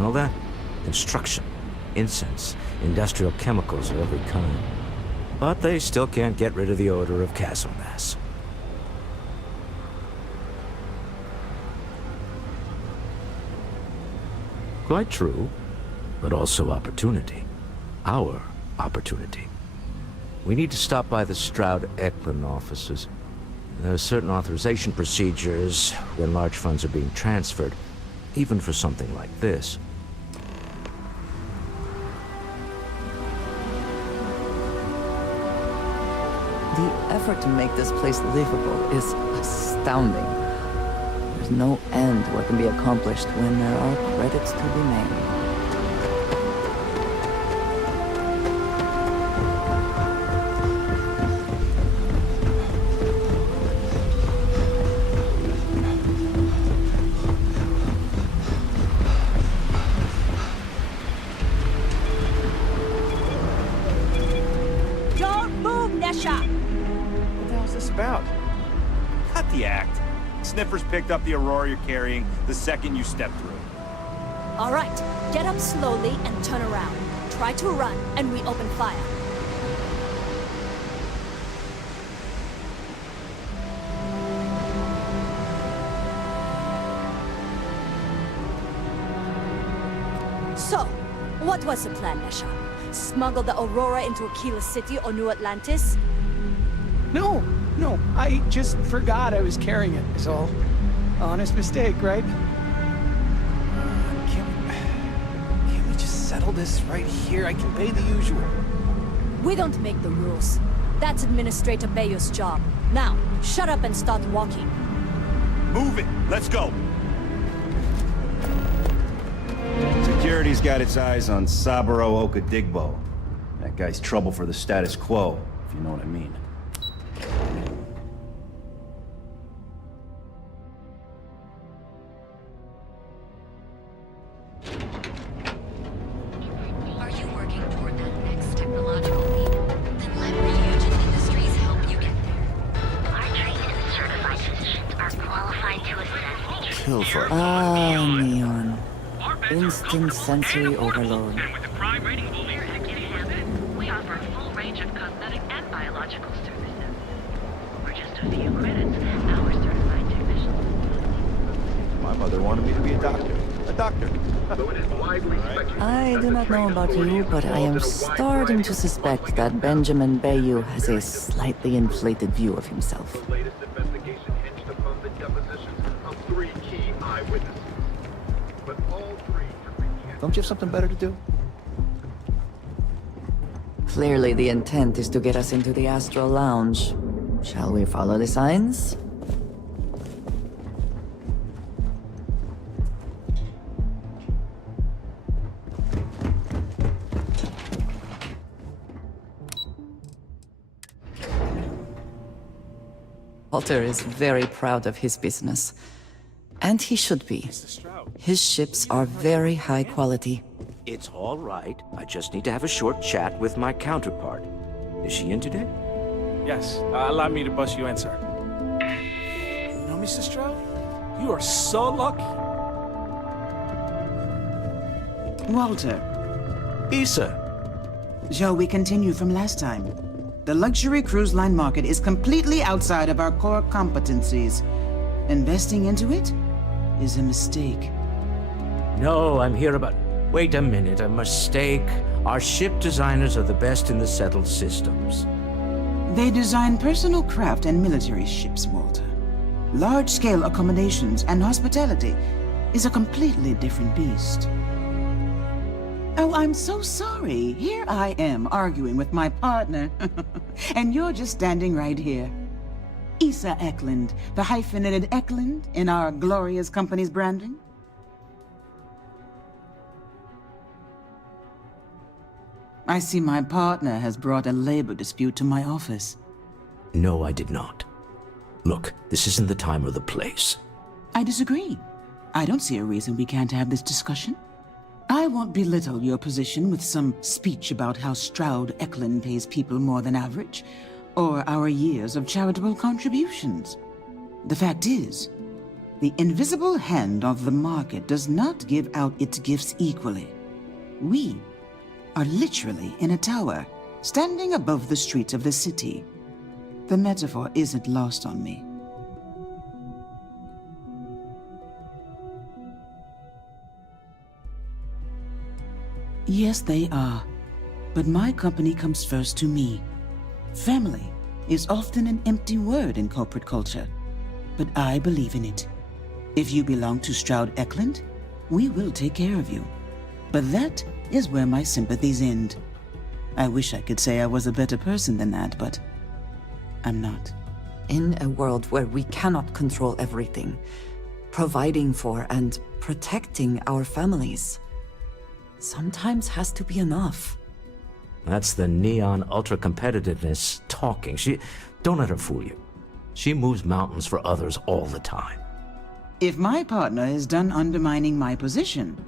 Smell that? Construction, incense, industrial chemicals of every kind. But they still can't get rid of the odor of castle mass. Quite true, but also opportunity. Our opportunity. We need to stop by the Stroud-Eklund offices. There are certain authorization procedures when large funds are being transferred, even for something like this. The effort to make this place livable is astounding. There's no end to what can be accomplished when there are credits to be made. What the hell's this about? Cut the act. Sniffers picked up the Aurora you're carrying the second you stepped through. All right, get up slowly and turn around. Try to run, and we open fire. So, what was the plan, Nesha? Smuggle the Aurora into Aquila City or New Atlantis? No, I just forgot I was carrying it, is all. Honest mistake, right? Can't we just settle this right here? I can pay the usual. We don't make the rules. That's Administrator Bayo's job. Now, shut up and start walking. Move it! Let's go! Security's got its eyes on Saburo Okadigbo. That guy's trouble for the status quo, if you know what I mean. Are you working toward that next technological leap? Then let Ryujin Industries help you get there. Our trained and certified physicians are qualified to assess nature. Kill for it. Ah, Neon. Instant sensory overload. And with a prime rating, we'll hear we offer a full range of cosmetic and biological services. For just a few credits, our certified technicians. My mother wanted me to be a doctor. A doctor. I do not know about you, but I am starting to suspect that Benjamin Bayu has a slightly inflated view of himself. The latest investigation hinged upon the depositions of 3 key eyewitnesses. But all 3 Don't you have something better to do? Clearly the intent is to get us into the Astral Lounge. Shall we follow the signs? Walter is very proud of his business. And he should be. His ships are very high quality. It's all right. I just need to have a short chat with my counterpart. Is she in today? Yes, allow me to bust you in, sir. You know, Mr. Stroud? You are so lucky. Walter, Issa. shall we continue from last time? The luxury cruise line market is completely outside of our core competencies. Investing into it is a mistake. No, I'm here about... Wait a minute, a mistake. Our ship designers are the best in the settled systems. They design personal craft and military ships, Walter. Large-scale accommodations and hospitality is a completely different beast. Oh, I'm so sorry. Here I am arguing with my partner. And you're just standing right here. Issa Eklund, the hyphenated Eklund in our glorious company's branding. I see my partner has brought a labor dispute to my office. No, I did not. Look, this isn't the time or the place. I disagree. I don't see a reason we can't have this discussion. I won't belittle your position with some speech about how Stroud Eklund pays people more than average, or our years of charitable contributions. The fact is, The invisible hand of the market does not give out its gifts equally. We are literally in a tower, standing above the streets of the city. The metaphor isn't lost on me. Yes, they are. But my company comes first to me. Family is often an empty word in corporate culture, but I believe in it. If you belong to Stroud Eklund, we will take care of you. But that is where my sympathies end. I wish I could say I was a better person than that, but I'm not. In a world where we cannot control everything, providing for and protecting our families sometimes has to be enough. That's the Neon ultra-competitiveness talking. Don't let her fool you. She moves mountains for others all the time. If my partner is done undermining my position,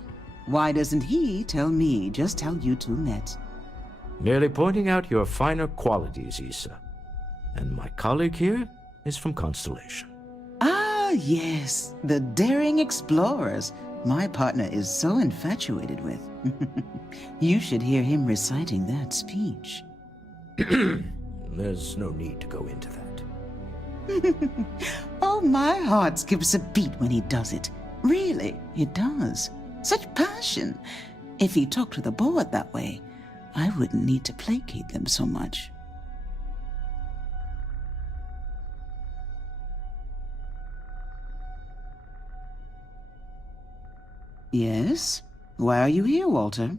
why doesn't he tell me just how you two met? Merely pointing out your finer qualities, Issa. And my colleague here is from Constellation. Ah, yes, the daring explorers my partner is so infatuated with. You should hear him reciting that speech. There's no need to go into that. Oh, my heart skips a beat when he does it. Really, it does. Such passion. If he talked to the board that way, I wouldn't need to placate them so much. Yes? Why are you here, Walter?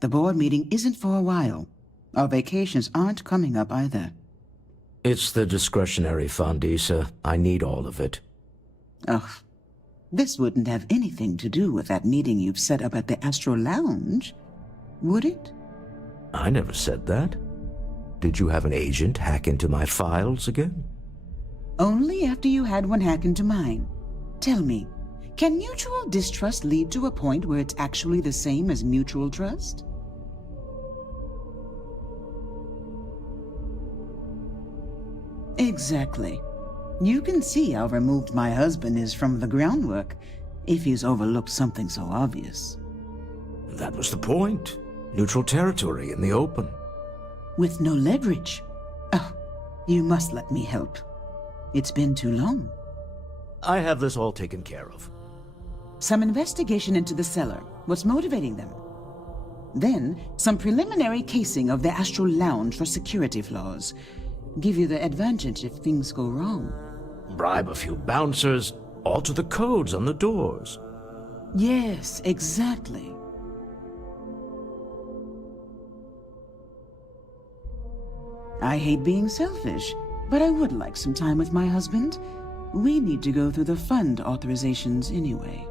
The board meeting isn't for a while. Our vacations aren't coming up either. It's the discretionary fund, Issa. I need all of it. Ugh. This wouldn't have anything to do with that meeting you've set up at the Astro Lounge, would it? I never said that. Did you have an agent hack into my files again? Only after you had one hack into mine. Tell me, can mutual distrust lead to a point where it's actually the same as mutual trust? Exactly. You can see how removed my husband is from the groundwork if he's overlooked something so obvious. That was the point. Neutral territory in the open. With no leverage. Oh, you must let me help. It's been too long. I have this all taken care of. Some investigation into the cellar. What's motivating them? Then, some preliminary casing of the Astral Lounge for security flaws. Give you the advantage if things go wrong. Bribe a few bouncers, alter the codes on the doors. Yes, exactly. I hate being selfish, but I would like some time with my husband. We need to go through the fund authorizations anyway.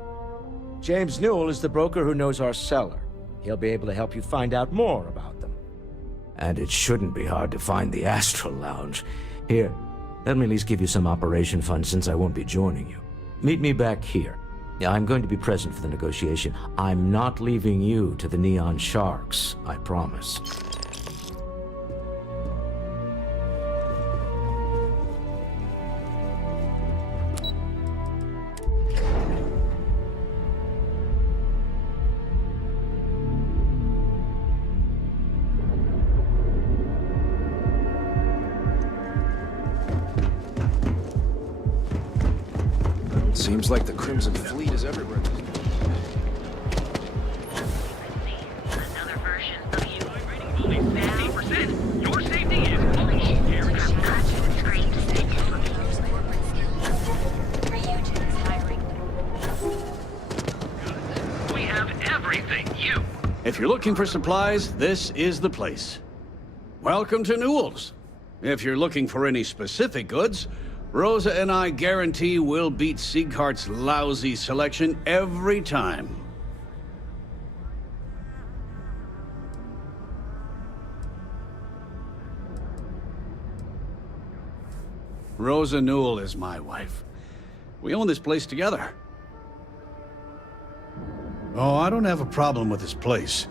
James Newell is the broker who knows our cellar. He'll be able to help you find out more about them. And it shouldn't be hard to find the Astral Lounge. Here, let me at least give you some operation funds since I won't be joining you. Meet me back here. Yeah, I'm going to be present for the negotiation. I'm not leaving you to the Neon Sharks, I promise. Seems like the Crimson Fleet is everywhere. Another version of you. Only 50%. Your safety is only guaranteed. We have everything. You. If you're looking for supplies, this is the place. Welcome to Newell's. If you're looking for any specific goods, Rosa and I guarantee we'll beat Sieghart's lousy selection every time. Rosa Newell is my wife. We own this place together. Oh, I don't have a problem with this place.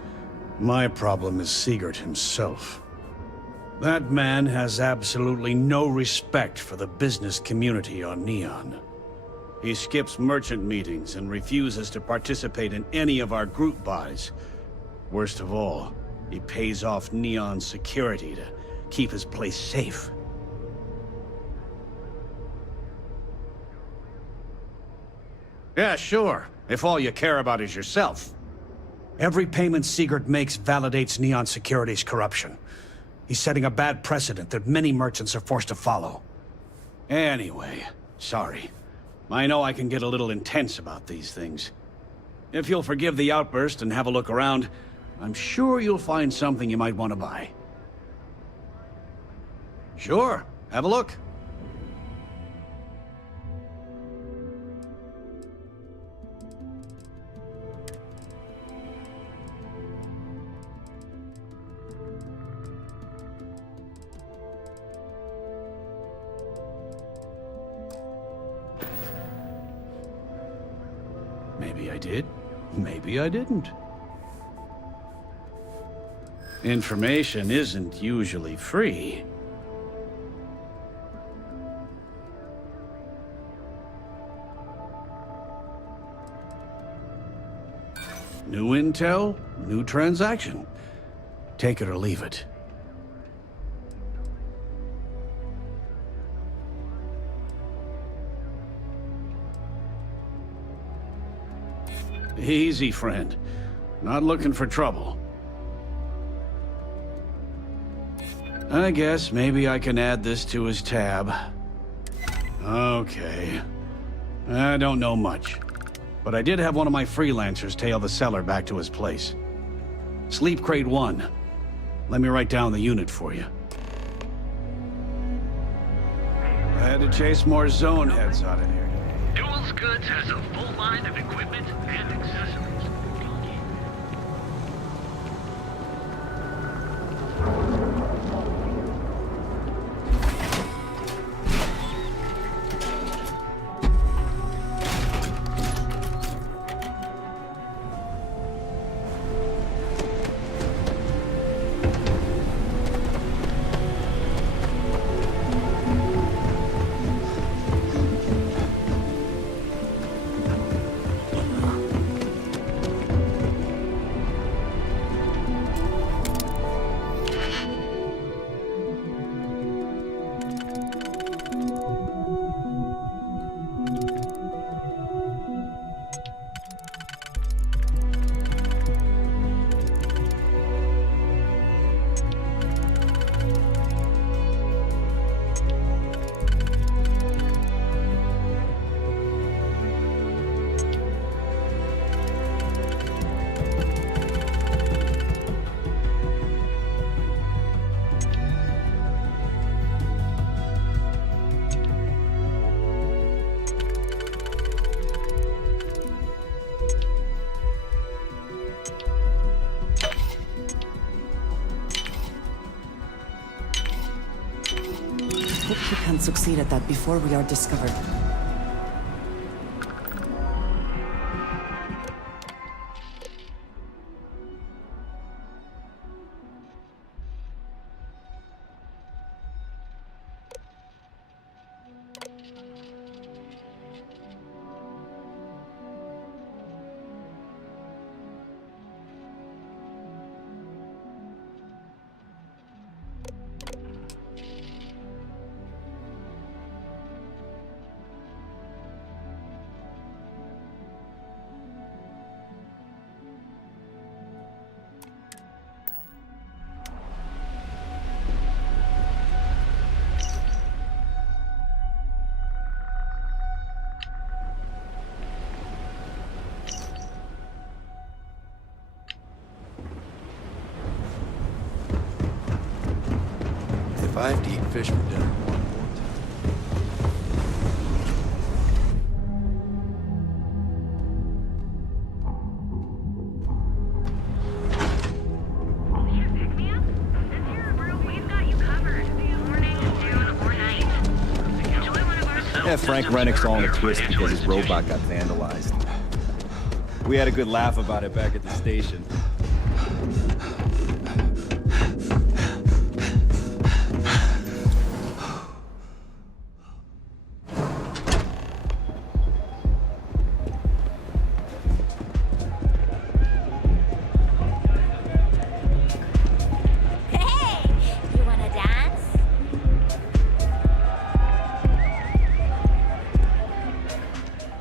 My problem is Siegert himself. That man has absolutely no respect for the business community on Neon. He skips merchant meetings and refuses to participate in any of our group buys. Worst of all, he pays off Neon's security to keep his place safe. Yeah, sure, if all you care about is yourself. Every payment Sigurd makes validates Neon Security's corruption. He's setting a bad precedent that many merchants are forced to follow. Anyway, sorry. I know I can get a little intense about these things. If you'll forgive the outburst and have a look around, I'm sure you'll find something you might want to buy. Sure, have a look. Maybe I did, maybe I didn't. Information isn't usually free. New intel, new transaction. Take it or leave it. Easy, friend. Not looking for trouble. I guess maybe I can add this to his tab. Okay. I don't know much, but I did have one of my freelancers tail the seller back to his place. Sleep Crate 1. Let me write down the unit for you. I had to chase more zone heads out of here. Newell's Goods has a full line of equipment and accessories. Hope we can succeed at that before we are discovered. If I have to eat fish for dinner one more time. Here, pick me up. This here room, we've got you covered. Morning, noon, or night. Enjoy one of our Yeah, Frank Rennick's all in a twist because his robot got vandalized. We had a good laugh about it back at the station.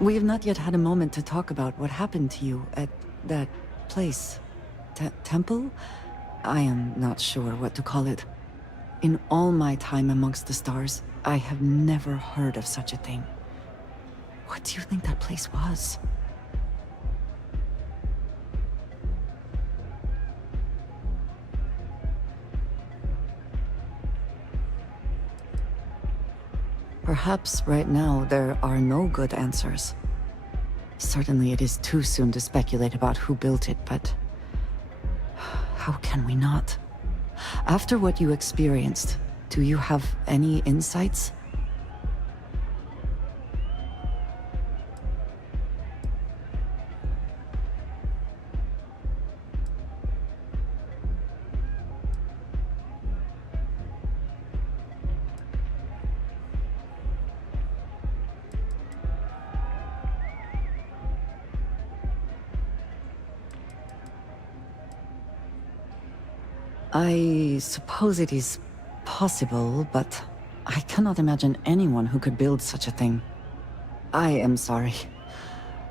We have not yet had a moment to talk about what happened to you at that place. Temple? I am not sure what to call it. In all my time amongst the stars, I have never heard of such a thing. What do you think that place was? Perhaps right now there are no good answers. Certainly it is too soon to speculate about who built it, but how can we not? After what you experienced, do you have any insights? I suppose it is possible, but I cannot imagine anyone who could build such a thing. I am sorry.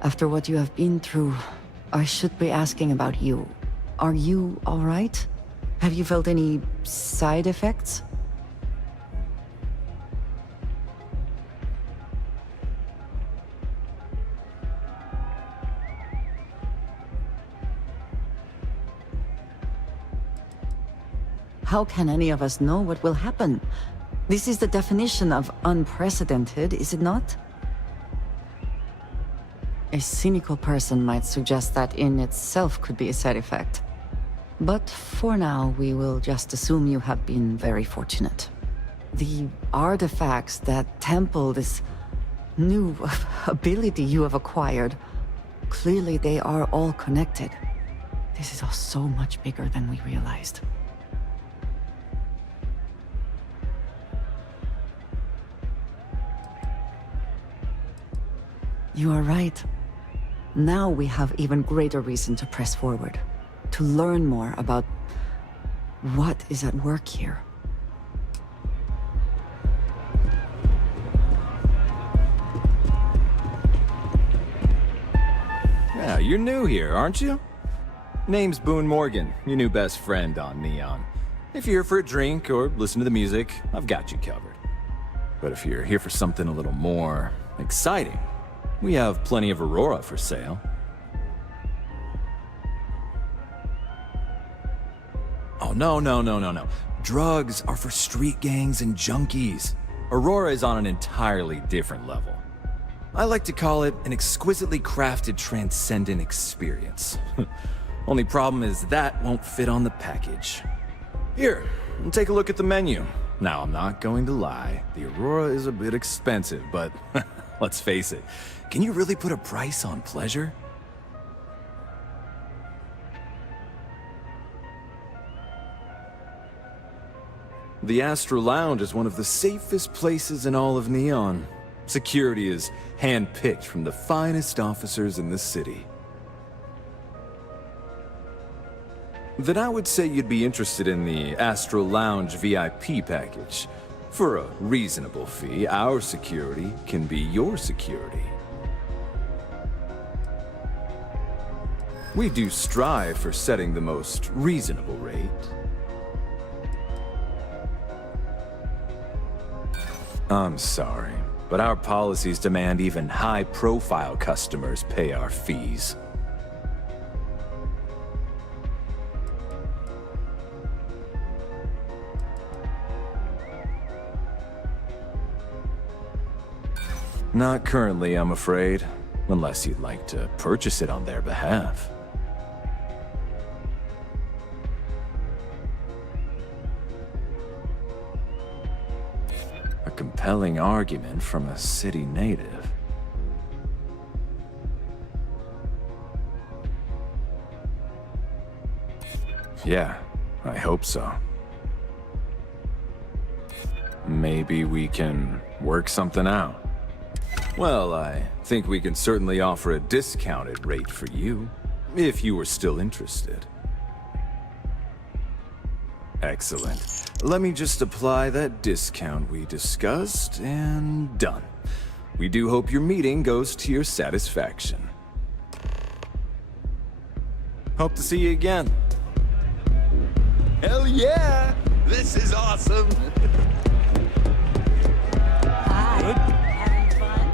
After what you have been through, I should be asking about you. Are you all right? Have you felt any side effects? How can any of us know what will happen? This is the definition of unprecedented, is it not? A cynical person might suggest that in itself could be a side effect. But for now, we will just assume you have been very fortunate. The artifacts, that temple, this new ability you have acquired, clearly they are all connected. This is all so much bigger than we realized. You are right. Now we have even greater reason to press forward, to learn more about what is at work here. Yeah, you're new here, aren't you? Name's Boone Morgan, your new best friend on Neon. If you're here for a drink or listen to the music, I've got you covered. But if you're here for something a little more exciting, we have plenty of Aurora for sale. Oh, no. Drugs are for street gangs and junkies. Aurora is on an entirely different level. I like to call it an exquisitely crafted, transcendent experience. Only problem is that won't fit on the package. Here, take a look at the menu. Now, I'm not going to lie. The Aurora is a bit expensive, but let's face it. Can you really put a price on pleasure? The Astro Lounge is one of the safest places in all of Neon. Security is hand-picked from the finest officers in the city. Then I would say you'd be interested in the Astro Lounge VIP package. For a reasonable fee, our security can be your security. We do strive for setting the most reasonable rate. I'm sorry, but our policies demand even high-profile customers pay our fees. Not currently, I'm afraid, unless you'd like to purchase it on their behalf. A compelling argument from a city native. Yeah, I hope so. Maybe we can work something out. Well, I think we can certainly offer a discounted rate for you, if you were still interested. Excellent. Let me just apply that discount we discussed, and done. We do hope your meeting goes to your satisfaction. Hope to see you again. Hell yeah! This is awesome! Hi. Having fun?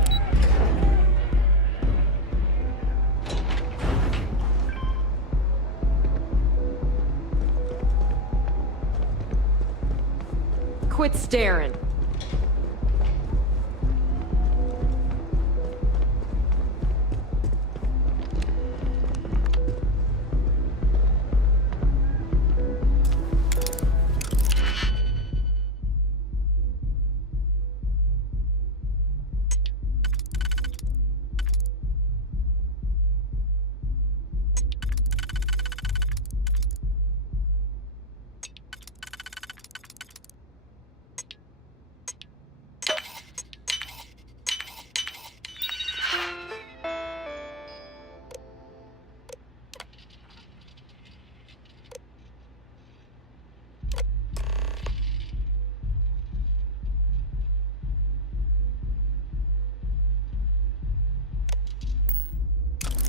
Quit staring.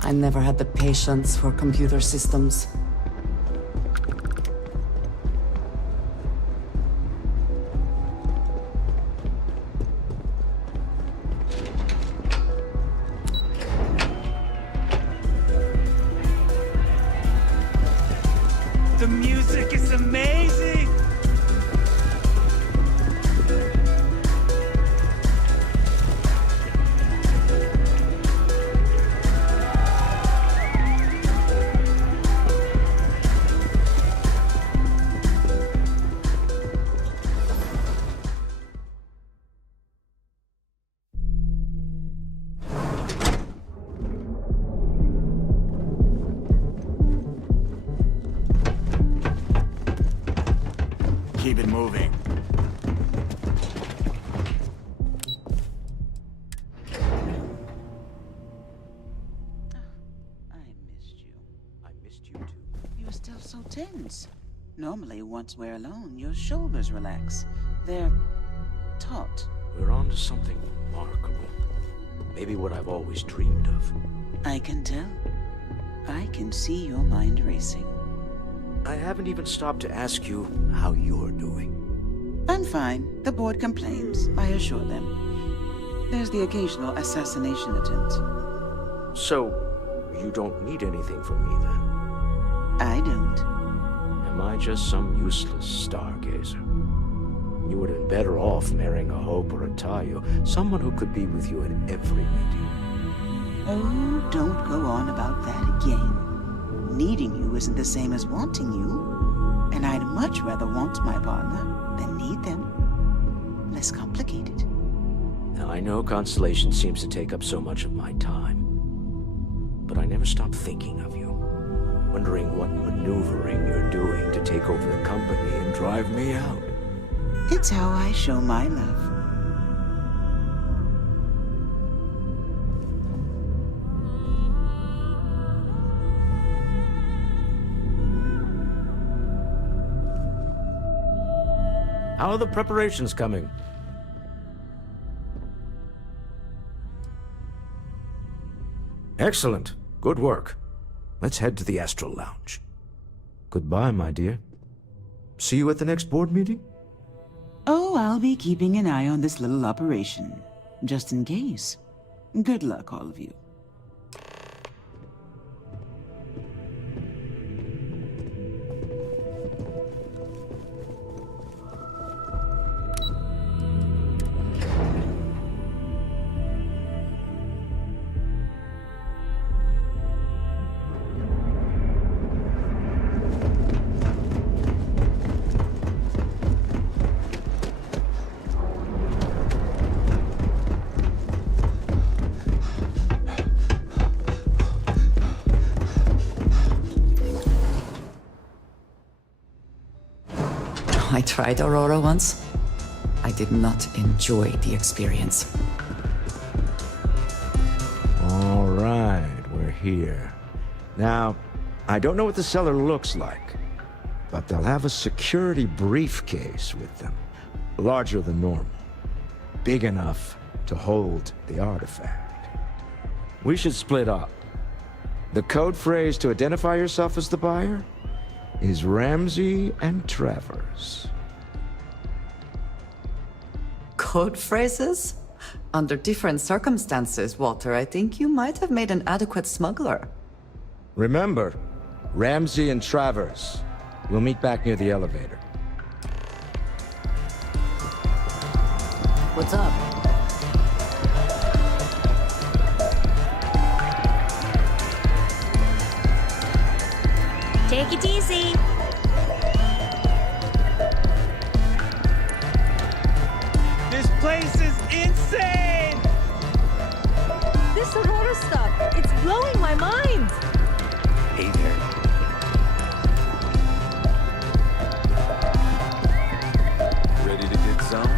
I never had the patience for computer systems. The music is amazing! Keep it moving. I missed you. I missed you too. You're still so tense. Normally, once we're alone, your shoulders relax. They're taut. We're on to something remarkable. Maybe what I've always dreamed of. I can tell. I can see your mind racing. I haven't even stopped to ask you how you're doing. I'm fine. The board complains. I assure them. There's the occasional assassination attempt. So, you don't need anything from me then? I don't. Am I just some useless stargazer? You would have been better off marrying a Hope or a Tayo, someone who could be with you at every meeting. Oh, don't go on about that again. Needing you isn't the same as wanting you. And I'd much rather want my partner than need them. Less complicated. Now, I know Constellation seems to take up so much of my time. But I never stop thinking of you. Wondering what maneuvering you're doing to take over the company and drive me out. It's how I show my love. How are the preparations coming? Excellent. Good work. Let's head to the Astral Lounge. Goodbye, my dear. See you at the next board meeting? Oh, I'll be keeping an eye on this little operation, just in case. Good luck, all of you. I tried Aurora once. I did not enjoy the experience. All right, we're here. Now, I don't know what the cellar looks like, but they'll have a security briefcase with them. Larger than normal. Big enough to hold the artifact. We should split up. The code phrase to identify yourself as the buyer is Ramsey and Travers. Code phrases? Under different circumstances, Walter, I think you might have made an adequate smuggler. Remember, Ramsey and Travers. We'll meet back near the elevator. What's up? Take it easy. This place is insane! This Aurora stuff, it's blowing my mind. Hey there. Ready to get zoned?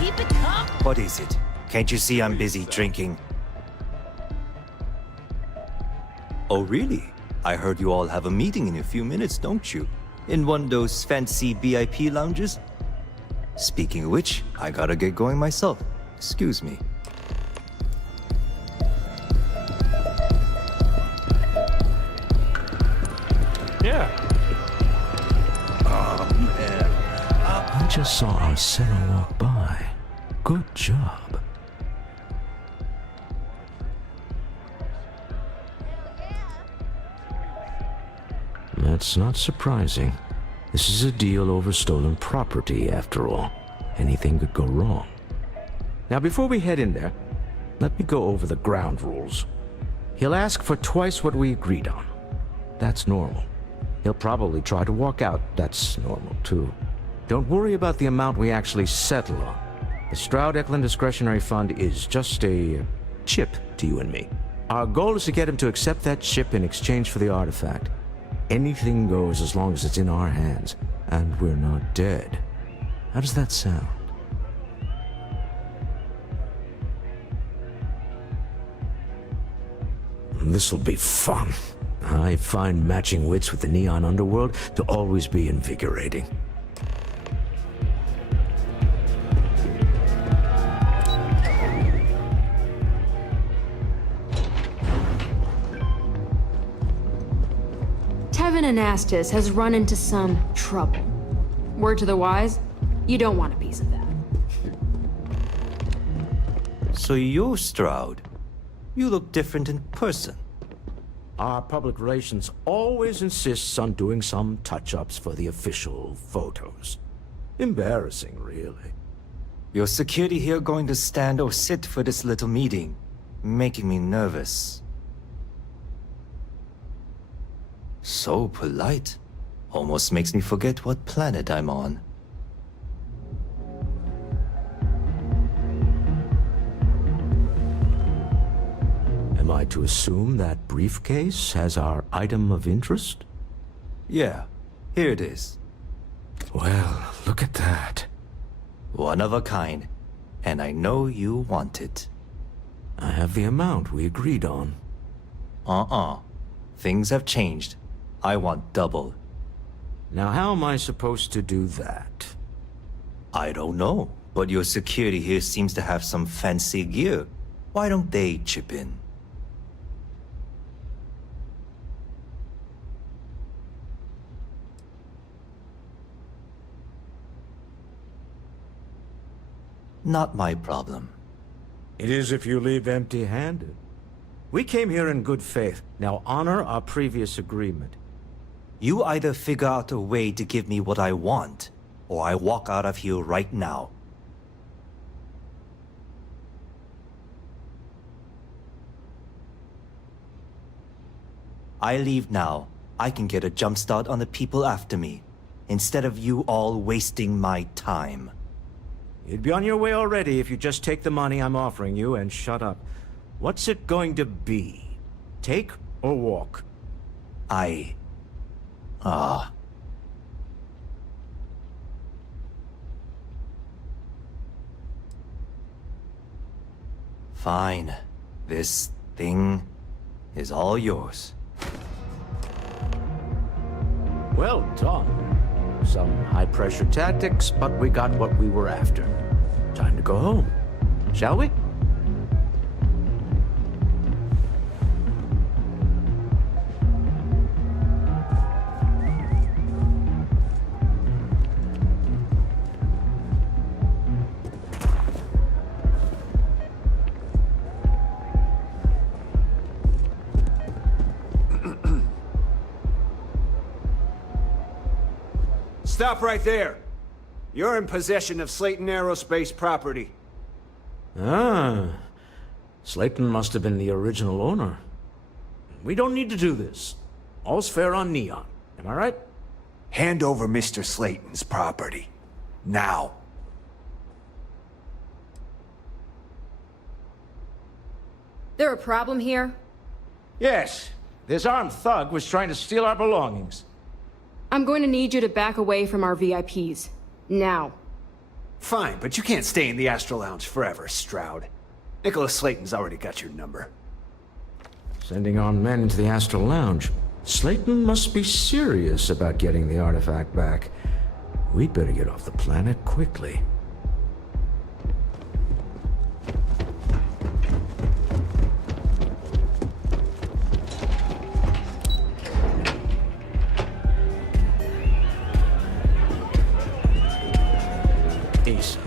Keep it calm. What is it? Can't you see I'm busy drinking? Oh, really? I heard you all have a meeting in a few minutes, don't you? In one of those fancy VIP lounges? Speaking of which, I gotta get going myself. Excuse me. Yeah. Oh, man. I just saw Arsenio walk by. Good job. That's not surprising. This is a deal over stolen property, after all. Anything could go wrong. Now, before we head in there, let me go over the ground rules. He'll ask for twice what we agreed on. That's normal. He'll probably try to walk out. That's normal, too. Don't worry about the amount we actually settle on. The Stroud-Eklund Discretionary Fund is just a chip to you and me. Our goal is to get him to accept that chip in exchange for the artifact. Anything goes as long as it's in our hands, and we're not dead. How does that sound? This'll be fun. I find matching wits with the neon underworld to always be invigorating. Tevin Anastas has run into some trouble. Word to the wise, you don't want a piece of that. So you're Stroud. You look different in person. Our public relations always insists on doing some touch-ups for the official photos. Embarrassing, really. Your security here going to stand or sit for this little meeting, making me nervous. So polite. Almost makes me forget what planet I'm on. Am I to assume that briefcase has our item of interest? Yeah, here it is. Well, look at that. One of a kind. And I know you want it. I have the amount we agreed on. Things have changed. I want double. Now, how am I supposed to do that? I don't know, but your security here seems to have some fancy gear. Why don't they chip in? Not my problem. It is if you leave empty-handed. We came here in good faith. Now honor our previous agreement. You either figure out a way to give me what I want, or I walk out of here right now. I leave now. I can get a jump start on the people after me, instead of you all wasting my time. You'd be on your way already if you just take the money I'm offering you and shut up. What's it going to be? Take or walk? Fine. This thing is all yours. Well done. Some high-pressure tactics, but we got what we were after. Time to go home. shall we? Stop right there. You're in possession of Slayton Aerospace property. Ah, Slayton must have been the original owner. We don't need to do this. All's fair on Neon. Am I right? Hand over Mr. Slayton's property. Now. There a problem here? Yes. This armed thug was trying to steal our belongings. I'm going to need you to back away from our VIPs. Now. Fine, but you can't stay in the Astro Lounge forever, Stroud. Nicholas Slayton's already got your number. Sending armed men into the Astral Lounge. Slayton must be serious about getting the artifact back. We'd better get off the planet quickly. Asa.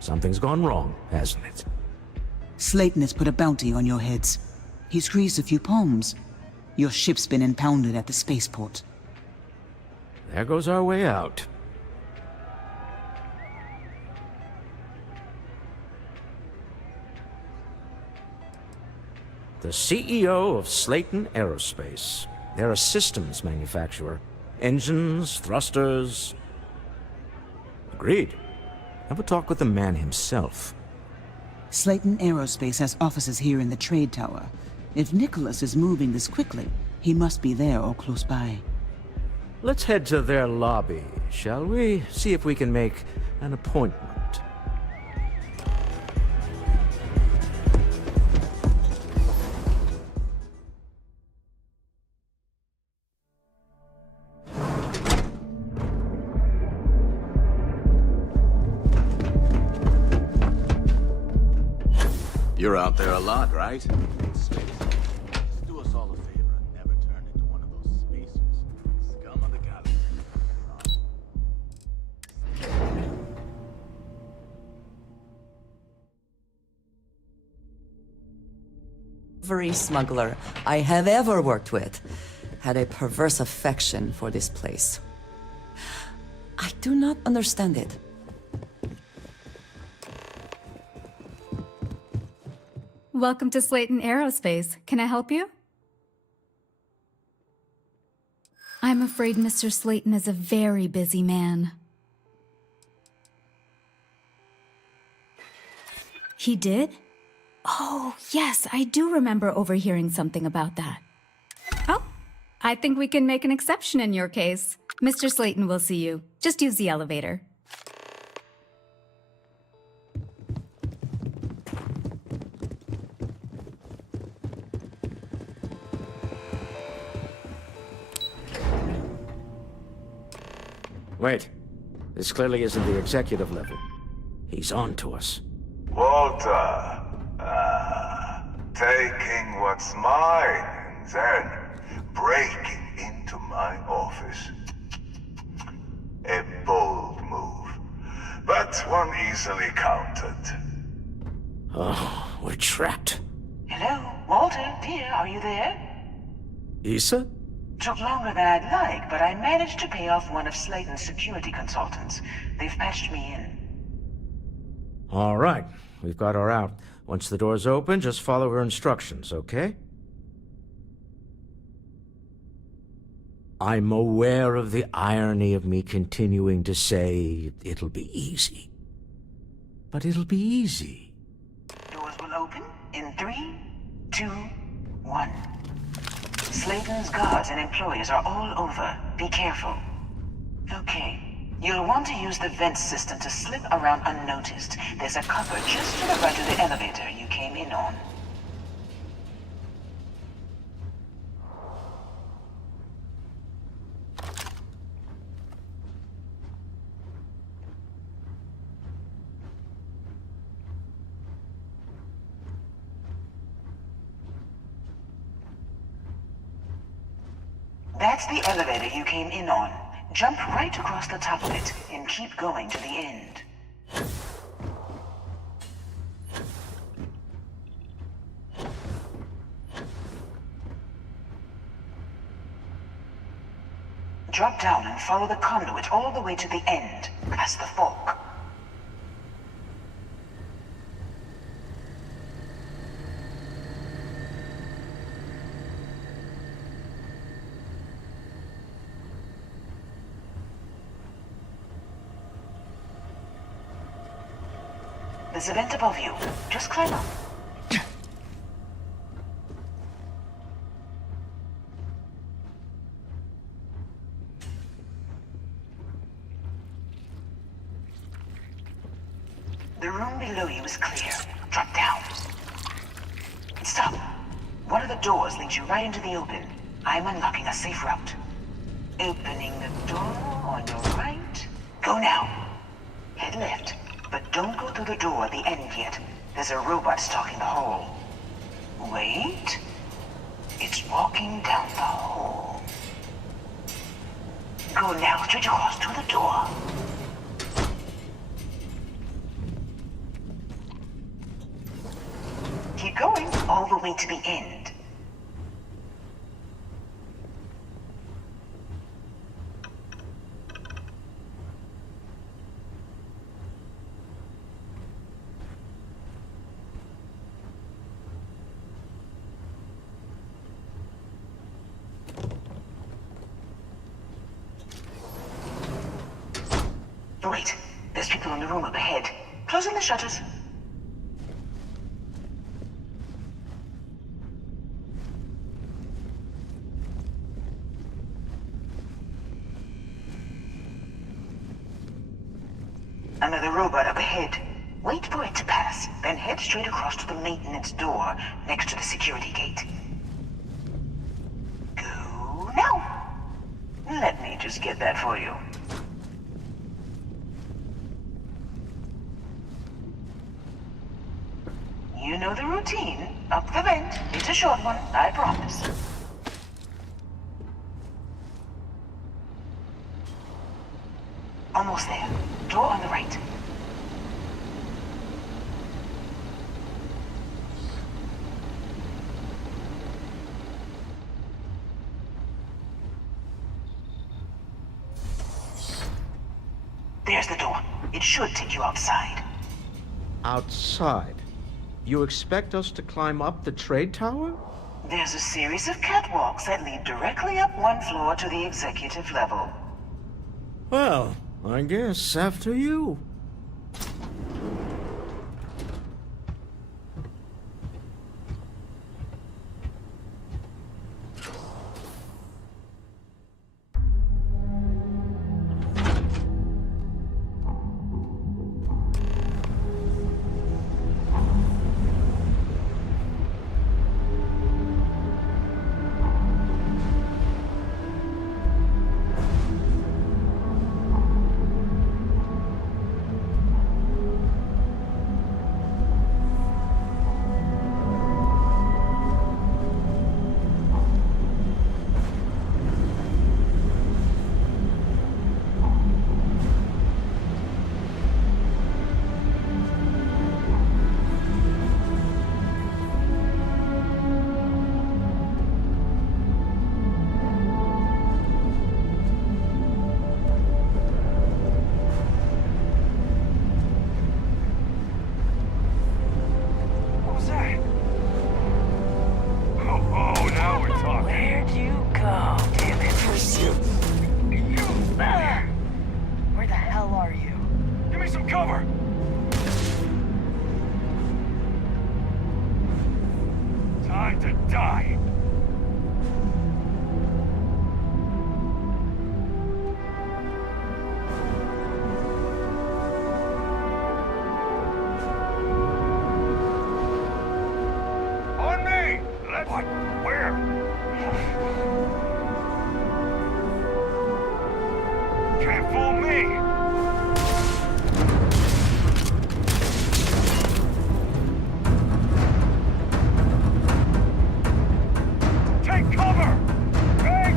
Something's gone wrong, hasn't it? Slayton has put a bounty on your heads. He's greased a few palms. Your ship's been impounded at the spaceport. There goes our way out. The CEO of Slayton Aerospace. They're a systems manufacturer. Engines, thrusters. Agreed. Have a talk with the man himself. Slayton Aerospace has offices here in the trade tower. If Nicholas is moving this quickly, he must be there or close by. Let's head to their lobby, shall we? See if we can make an appointment. You're out there a lot, right? Do us all a favor and never turn into one of those spacers. Scum of the galaxy. Every smuggler I have ever worked with had a perverse affection for this place. I do not understand it. Welcome to Slayton Aerospace. Can I help you? I'm afraid Mr. Slayton is a very busy man. He did? Oh, yes, I do remember overhearing something about that. Oh, I think we can make an exception in your case. Mr. Slayton will see you. Just use the elevator. Wait. This clearly isn't the executive level. He's on to us. Walter, taking what's mine and then breaking into my office. A bold move, but one easily countered. Oh, we're trapped. Hello, Walter, dear, are you there? Issa? Took longer than I'd like, but I managed to pay off one of Slayton's security consultants. They've patched me in. All right. We've got her out. Once the door's open, just follow her instructions, okay? I'm aware of the irony of me continuing to say it'll be easy. But it'll be easy. Doors will open in 3, 2, 1. Slayton's guards and employees are all over. Be careful. Okay. You'll want to use the vent system to slip around unnoticed. There's a cover just to the right of the elevator you came in on. That's the elevator you came in on. Jump right across the top of it and keep going to the end. Drop down and follow the conduit all the way to the end, past the fork. There's a vent above you. Just climb up. The room below you is clear. Drop down. Stop. One of the doors leads you right into the open. I'm unlocking a safe route. Opening the door on your right. Go now. Head left, but don't go through the door at the end yet. There's a robot stalking the hall. Wait. It's walking down the hall. Go now, straight across to the door. Keep going all the way to the end. Wait, there's people in the room up ahead. Closing the shutters. Another robot up ahead. Wait for it to pass, then head straight across to the maintenance door next to the security gate. Go now. Let me just get that for you. You know the routine. Up the vent. It's a short one, I promise. Almost there. Door on the right. There's the door. It should take you outside. Outside? You expect us to climb up the trade tower? There's a series of catwalks that lead directly up one floor to the executive level. Well, I guess after you. Take cover! Big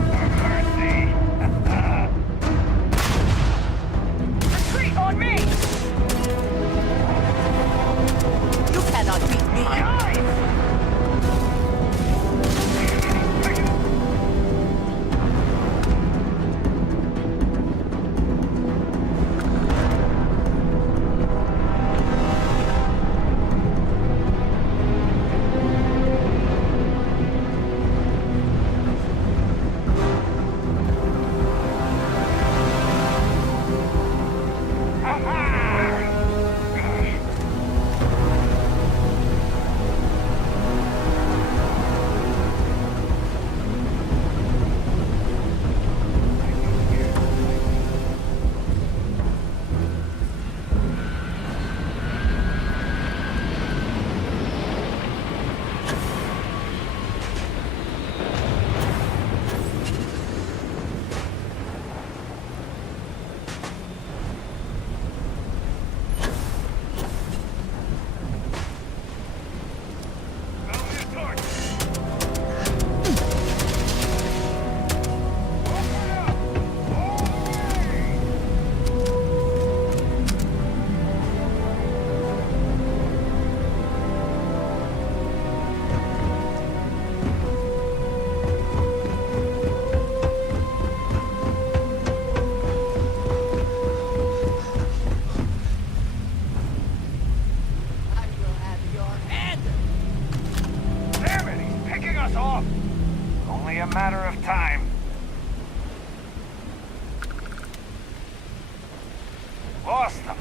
Lost them.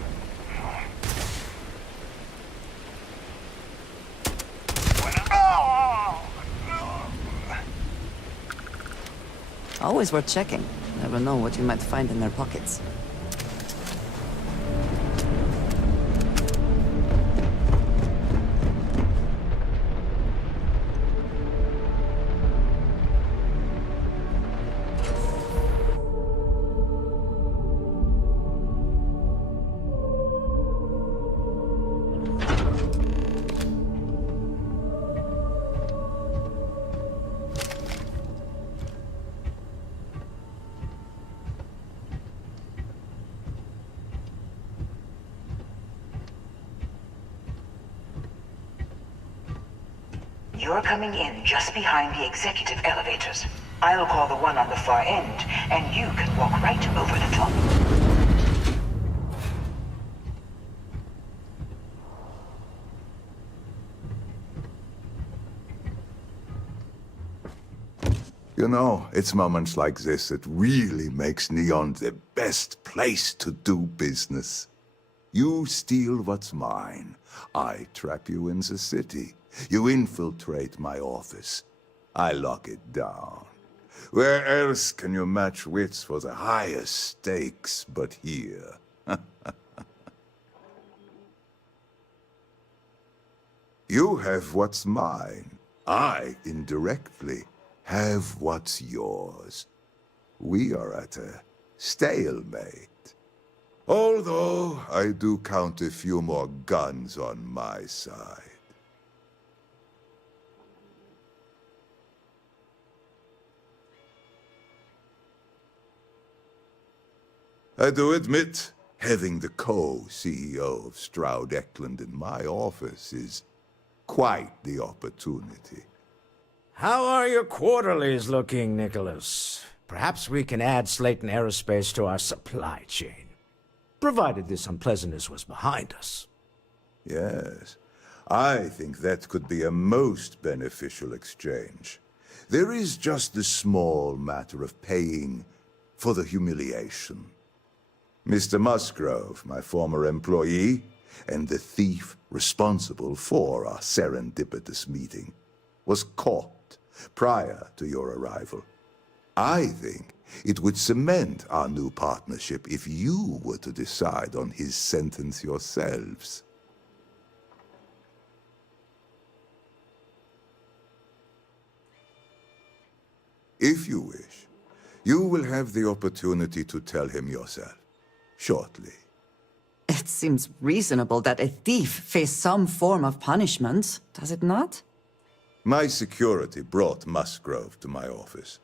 Always worth checking. Never know what you might find in their pockets. You're coming in just behind the executive elevators. I'll call the one on the far end, and you can walk right over the top. You know, it's moments like this that really makes Neon the best place to do business. You steal what's mine. I trap you in the city. You infiltrate my office. I lock it down. Where else can you match wits for the highest stakes but here? You have what's mine. I, indirectly, have what's yours. We are at a stalemate. Although I do count a few more guns on my side. I do admit, having the co-CEO of Stroud Eklund in my office is quite the opportunity. How are your quarterlies looking, Nicholas? Perhaps we can add Slayton Aerospace to our supply chain, provided this unpleasantness was behind us. Yes, I think that could be a most beneficial exchange. There is just the small matter of paying for the humiliation. Mr. Musgrove, my former employee, and the thief responsible for our serendipitous meeting, was caught prior to your arrival. I think it would cement our new partnership if you were to decide on his sentence yourselves. If you wish, you will have the opportunity to tell him yourself. Shortly. It seems reasonable that a thief face some form of punishment, does it not? My security brought Musgrove to my office.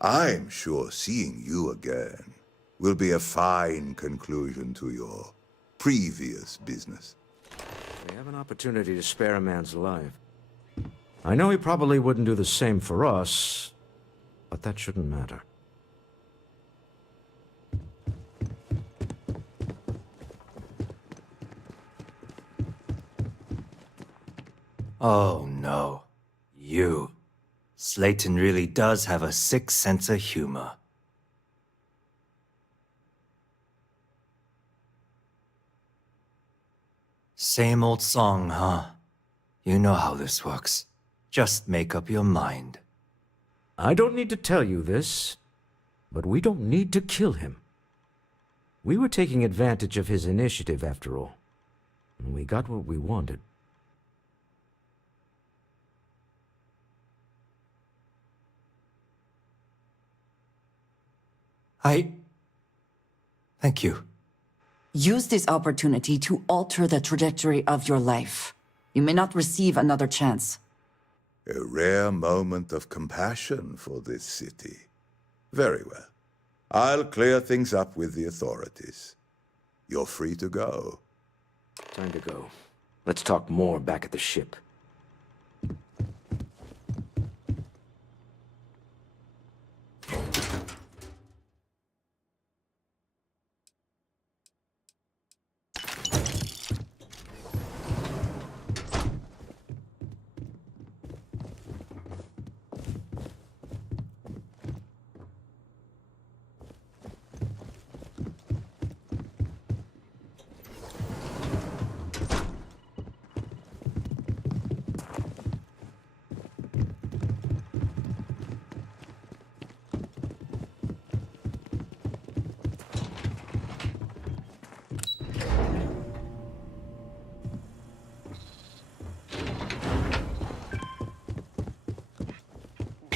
I'm sure seeing you again will be a fine conclusion to your previous business. We have an opportunity to spare a man's life. I know he probably wouldn't do the same for us, but that shouldn't matter. Oh no. You. Slayton really does have a sick sense of humor. Same old song, huh? You know how this works. Just make up your mind. I don't need to tell you this, but we don't need to kill him. We were taking advantage of his initiative, after all. And we got what we wanted. Thank you. Use this opportunity to alter the trajectory of your life. You may not receive another chance. A rare moment of compassion for this city. Very well. I'll clear things up with the authorities. You're free to go. Time to go. Let's talk more back at the ship.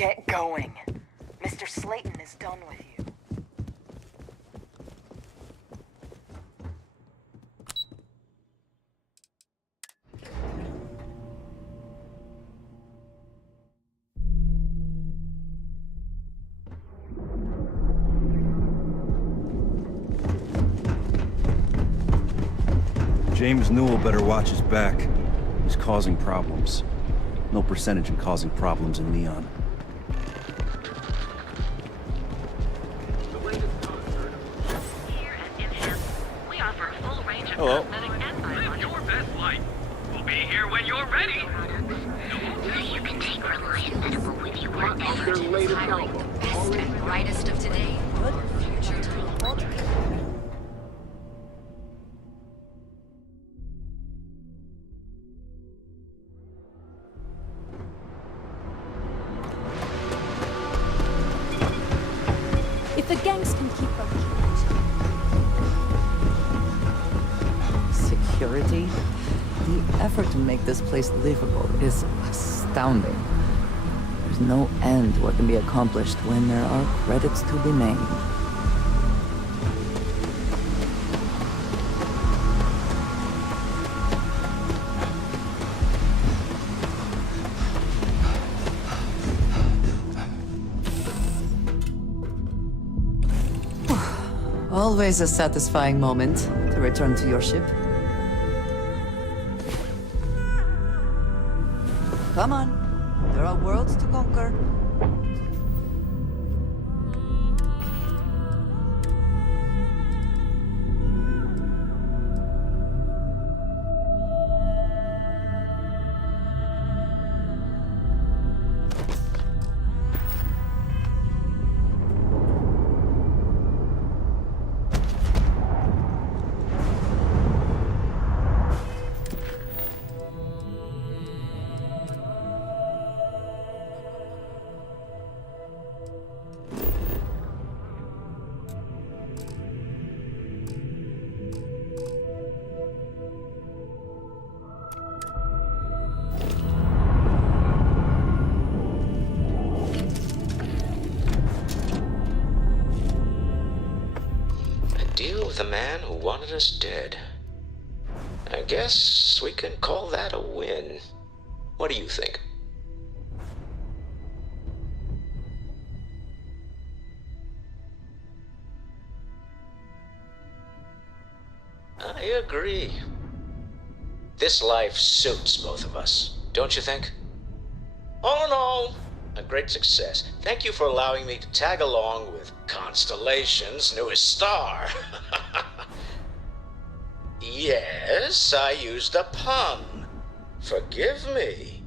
Get going. Mr. Slayton is done with you. James Newell better watch his back. He's causing problems. No percentage in causing problems in Neon. Here at Enhance, we offer a full range of Hello. cosmetic and biological. Your best life. We'll be here when you're ready. You can take Reliant Edible with you wherever Their to latest highlight album. the best and brightest of today or future tomorrow. If the gangs can keep up, Security? The effort to make this place livable is astounding. There's no end to what can be accomplished when there are credits to be made. Always a satisfying moment to return to your ship. Come on, there are worlds to conquer. Deal with a man who wanted us dead. I guess we can call that a win. What do you think? I agree. This life suits both of us, don't you think? All in all, a great success. Thank you for allowing me to tag along with Constellation's newest star. Yes, I used a pun. Forgive me.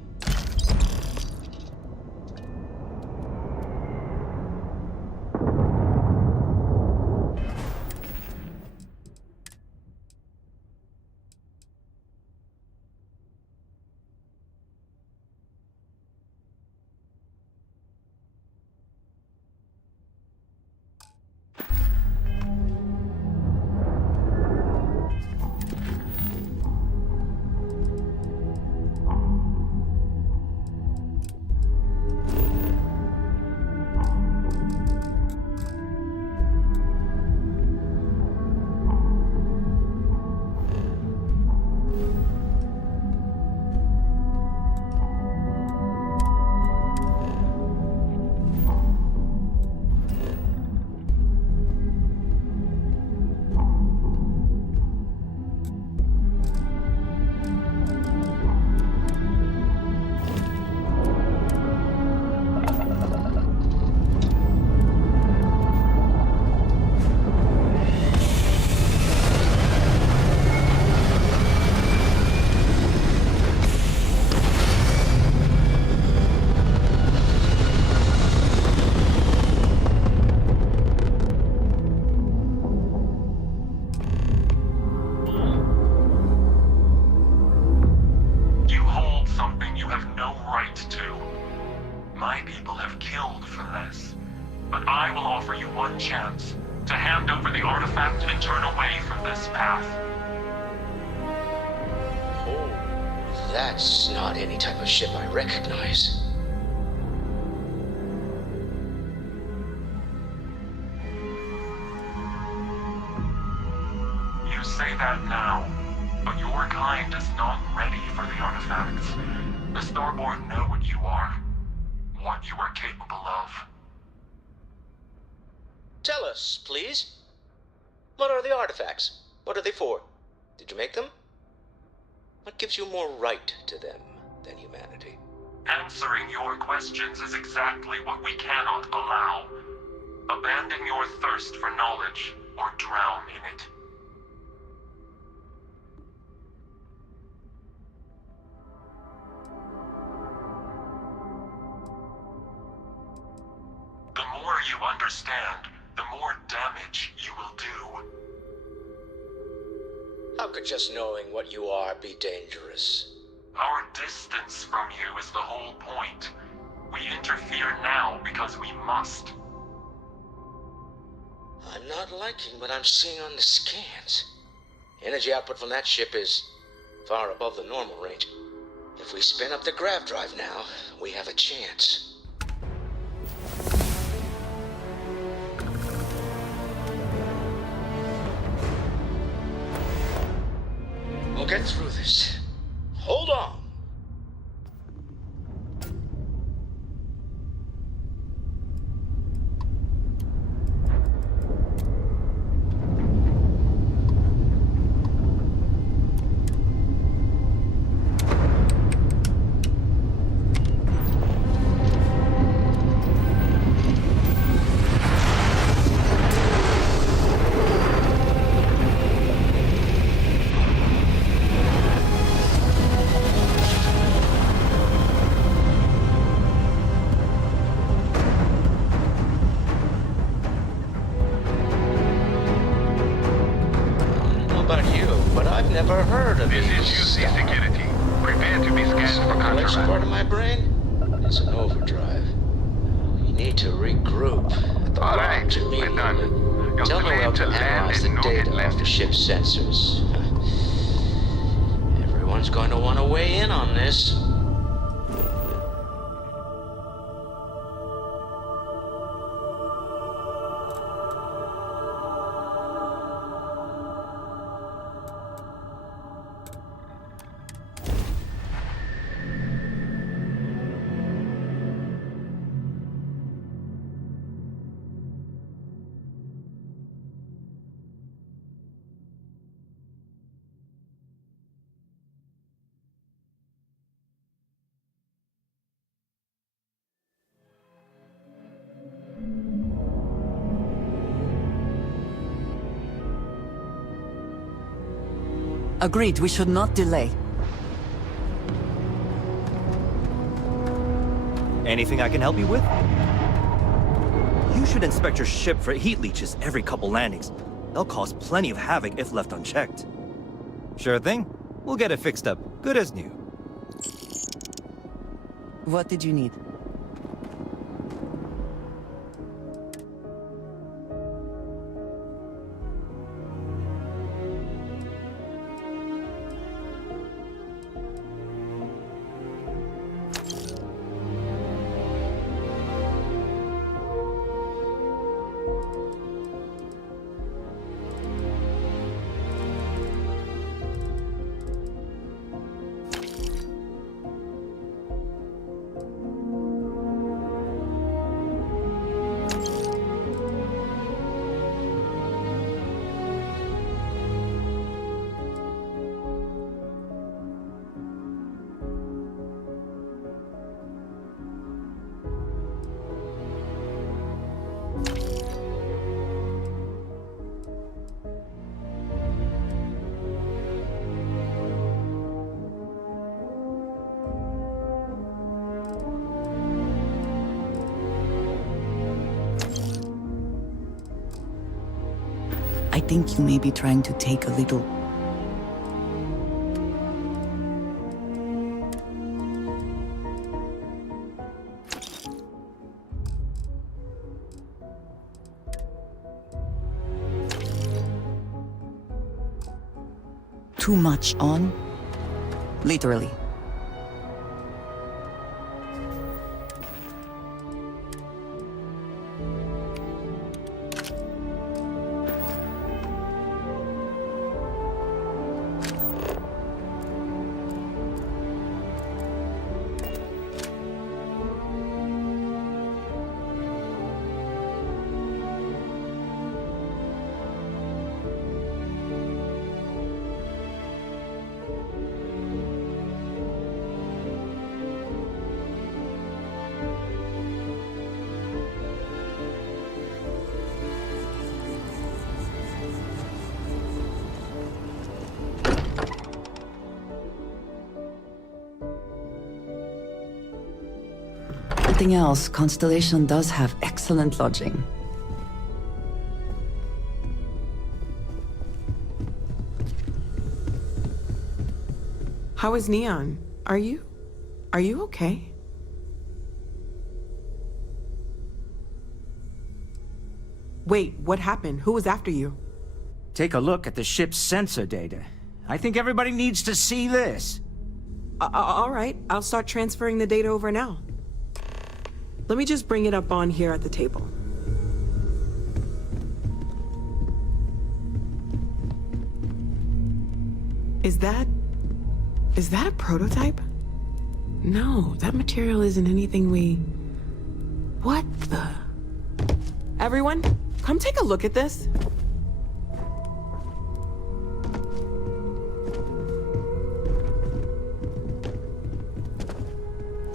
chance to hand over the artifact and turn away from this path. Oh, that's not any type of ship I recognize. say that now, but your kind is not ready for the artifacts. The Starborn know what you are, what you are capable of. Tell us, please. What are the artifacts? What are they for? Did you make them? What gives you more right to them than humanity? Answering your questions is exactly what we cannot allow. Abandon your thirst for knowledge, or drown in it. The more you understand, the more damage you will do. How could just knowing what you are be dangerous? Our distance from you is the whole point. We interfere now because we must. I'm not liking what I'm seeing on the scans. Energy output from that ship is far above the normal range. If we spin up the grav drive now, we have a chance. We'll get through this. Hold on. Never heard of this is UC Security. Prepare to be scanned for Which contraband. part of my brain? It's an overdrive. We need to regroup at the All right, lounge we're immediately. done. You're Tell me cleared how to to land analyze the in no data headland. off the ship's sensors. Everyone's going to want to weigh in on this. Agreed, we should not delay. Anything I can help you with? You should inspect your ship for heat leeches every couple landings. They'll cause plenty of havoc if left unchecked. Sure thing. We'll get it fixed up, good as new. What did you need? I think you may be trying to take a little... too much on? Literally. nothing else, Constellation does have excellent lodging. How is Neon? Are you okay? Wait, what happened? Who was after you? Take a look at the ship's sensor data. I think everybody needs to see this. All right, I'll start transferring the data over now. Let me just bring it up on here at the table. Is that a prototype? No, that material isn't anything we... What the... Everyone, come take a look at this.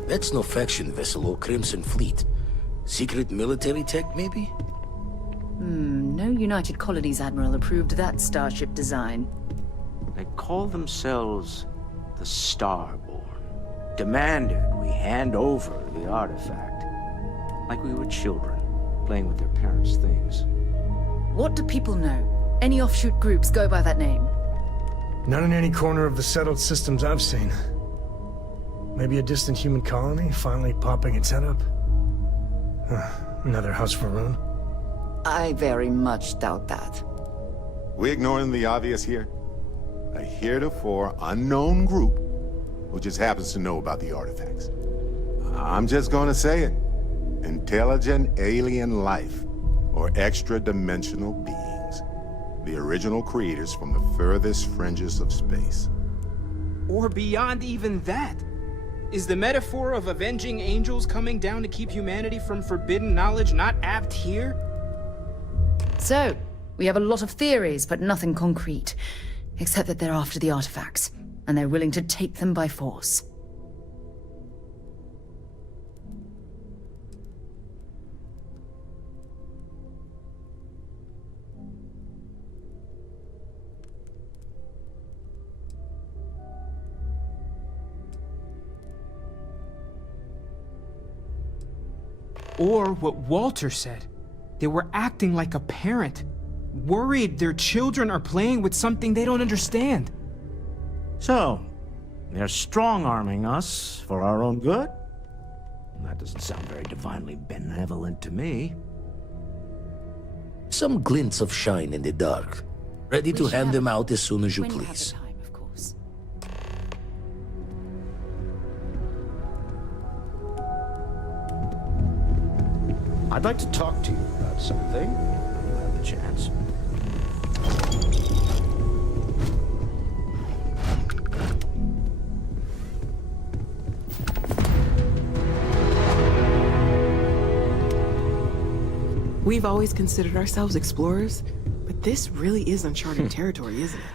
That's no faction vessel or Crimson Fleet. Secret military tech, maybe? No United Colonies Admiral approved that starship design. They call themselves the Starborn. Demanded we hand over the artifact. Like we were children, playing with their parents' things. What do people know? Any offshoot groups go by that name? Not in any corner of the settled systems I've seen. Maybe a distant human colony finally popping its head up? Another house for Rune? I very much doubt that. We ignoring the obvious here? A heretofore unknown group who just happens to know about the artifacts. I'm just gonna say it. Intelligent alien life, or extra-dimensional beings. The original creators from the furthest fringes of space. Or beyond even that. Is the metaphor of avenging angels coming down to keep humanity from forbidden knowledge not apt here? So, we have a lot of theories, but nothing concrete. Except that they're after the artifacts, and they're willing to take them by force. Or what Walter said. They were acting like a parent. Worried their children are playing with something they don't understand. So, they're strong-arming us for our own good? That doesn't sound very divinely benevolent to me. Some glints of shine in the dark. Ready to hand them out as soon as you please. I'd like to talk to you about something, when you have the chance. We've always considered ourselves explorers, but this really is uncharted territory, isn't it?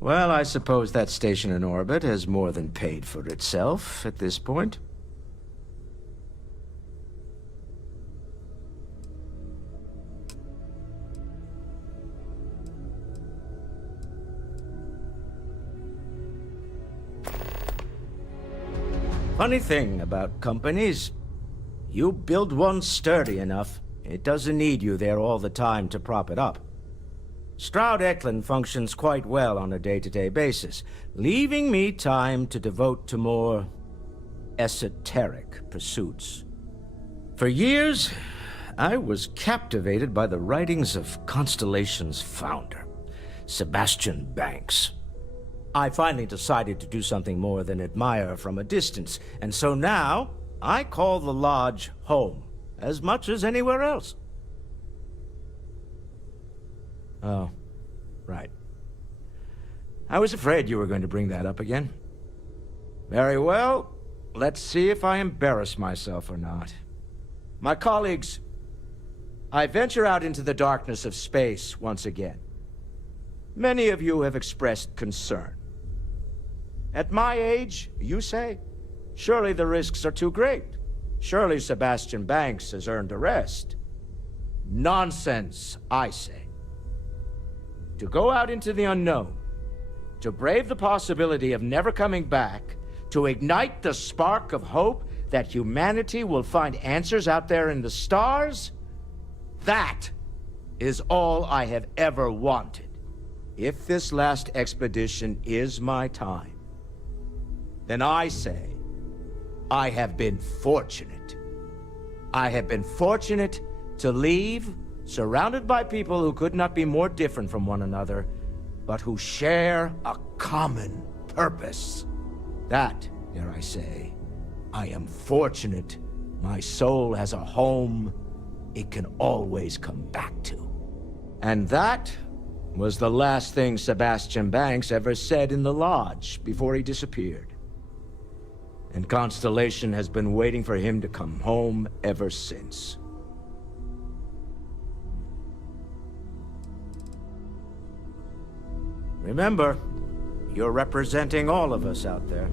Well, I suppose that station in orbit has more than paid for itself at this point. Funny thing about companies, you build one sturdy enough, it doesn't need you there all the time to prop it up. Stroud-Eklund functions quite well on a day-to-day basis, leaving me time to devote to more esoteric pursuits. For years, I was captivated by the writings of Constellation's founder, Sebastian Banks. I finally decided to do something more than admire from a distance, and so now I call the Lodge home, as much as anywhere else. Oh, right. I was afraid you were going to bring that up again. Very well, let's see if I embarrass myself or not. My colleagues, I venture out into the darkness of space once again. Many of you have expressed concern. At my age, you say, surely the risks are too great. Surely Sebastian Banks has earned a rest. Nonsense, I say. To go out into the unknown, to brave the possibility of never coming back, to ignite the spark of hope that humanity will find answers out there in the stars? That is all I have ever wanted. If this last expedition is my time, then I say I have been fortunate. I have been fortunate to leave surrounded by people who could not be more different from one another, but who share a common purpose. That, dare I say, I am fortunate my soul has a home it can always come back to. And that was the last thing Sebastian Banks ever said in the lodge before he disappeared. And Constellation has been waiting for him to come home ever since. Remember, you're representing all of us out there.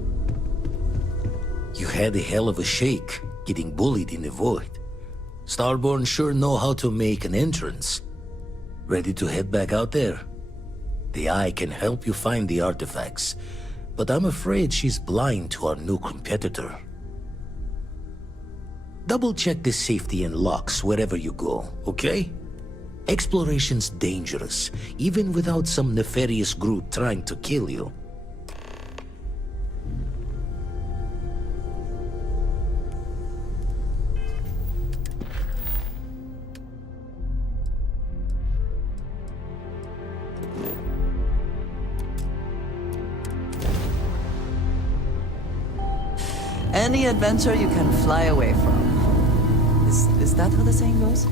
You had a hell of a shake, getting bullied in the void. Starborn sure know how to make an entrance. Ready to head back out there? The Eye can help you find the artifacts, but I'm afraid she's blind to our new competitor. Double-check the safety and locks wherever you go, okay? Exploration's dangerous, even without some nefarious group trying to kill you. Any adventure you can fly away from. Is that how the saying goes?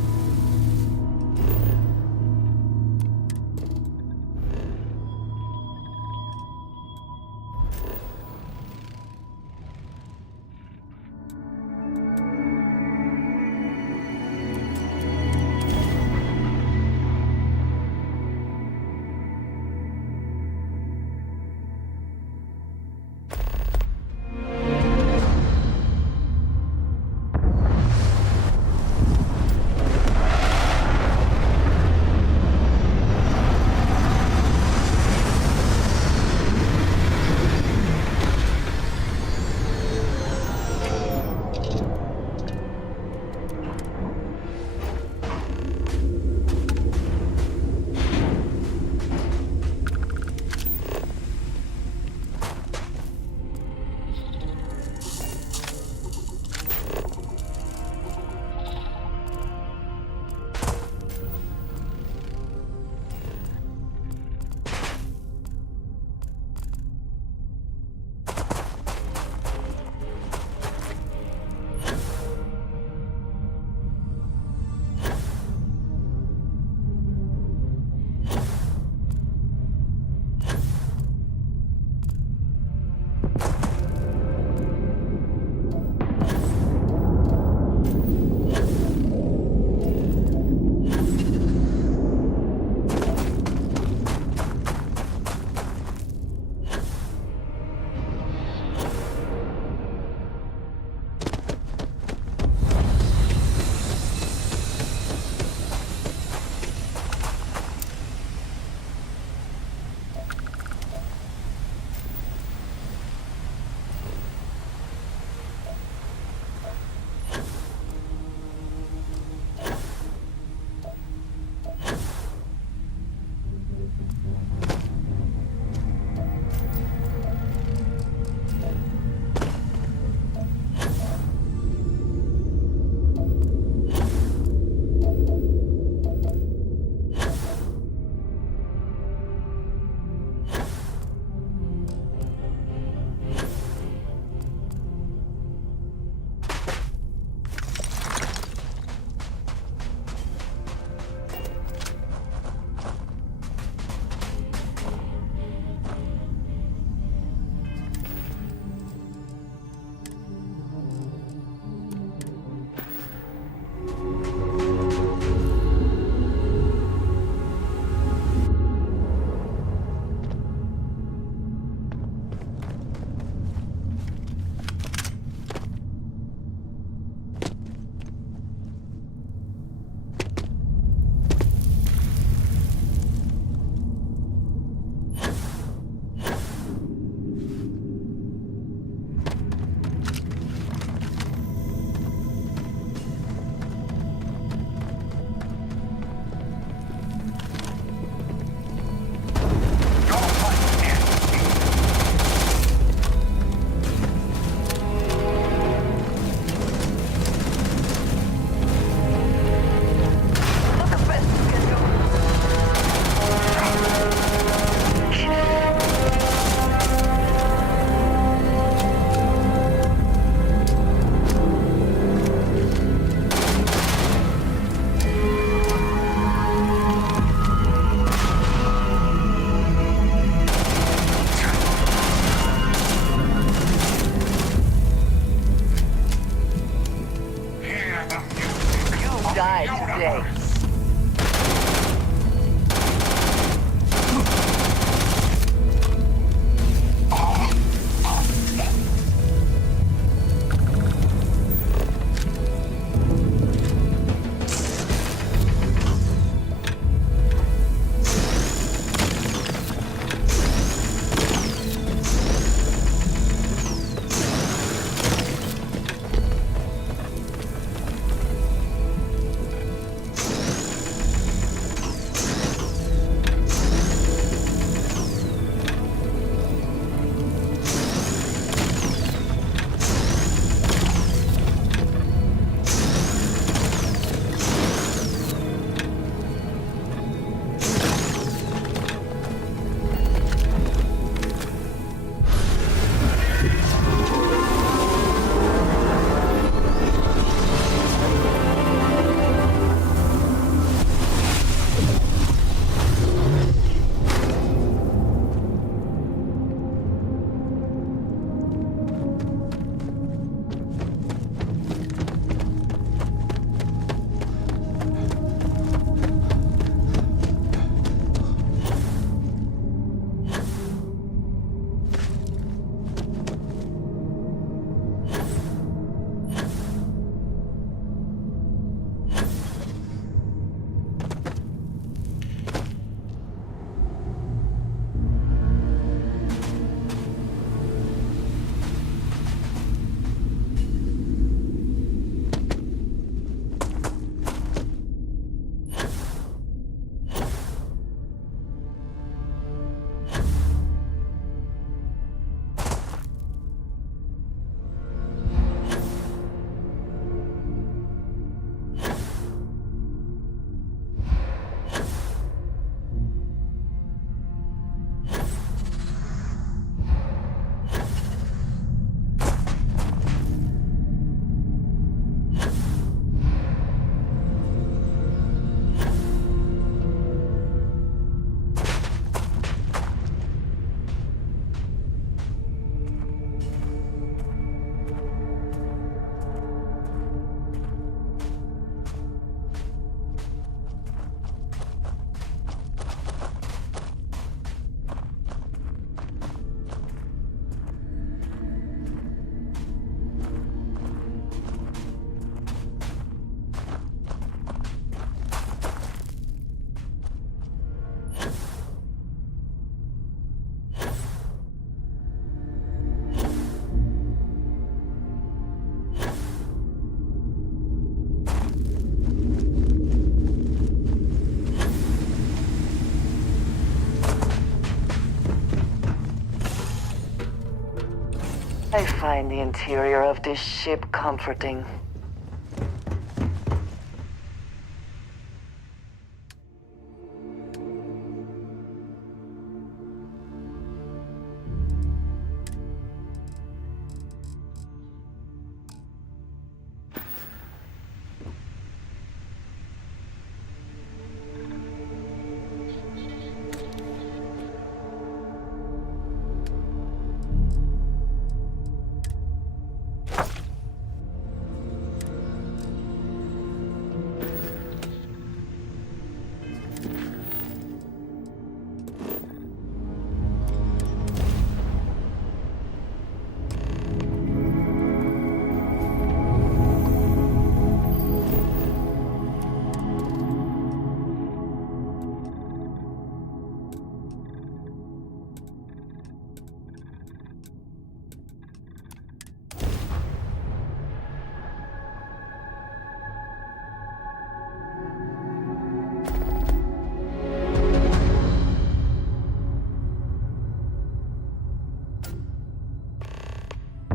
I find the interior of this ship comforting.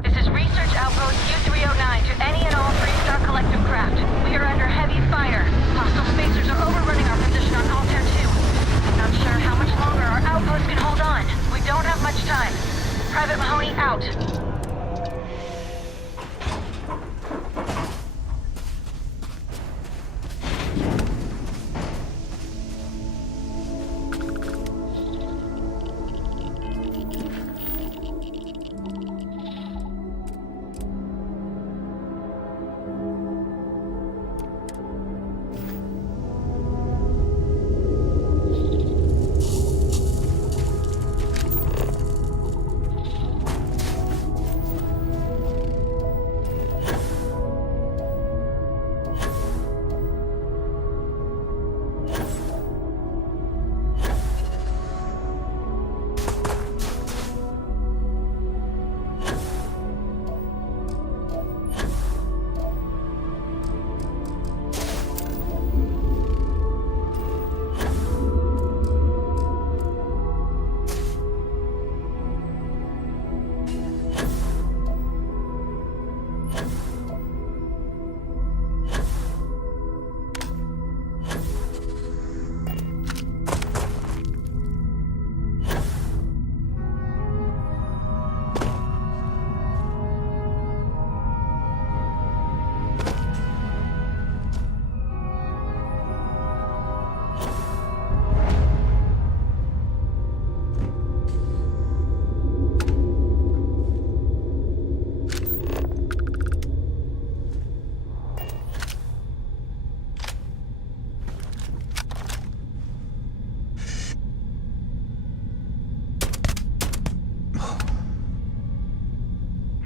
This is Research Outpost U-309 to any and all three-star collective craft. We are under heavy fire. Hostile spacers are overrunning our position on Altair 2. Not sure how much longer our outpost can hold on. We don't have much time. Private Mahoney out.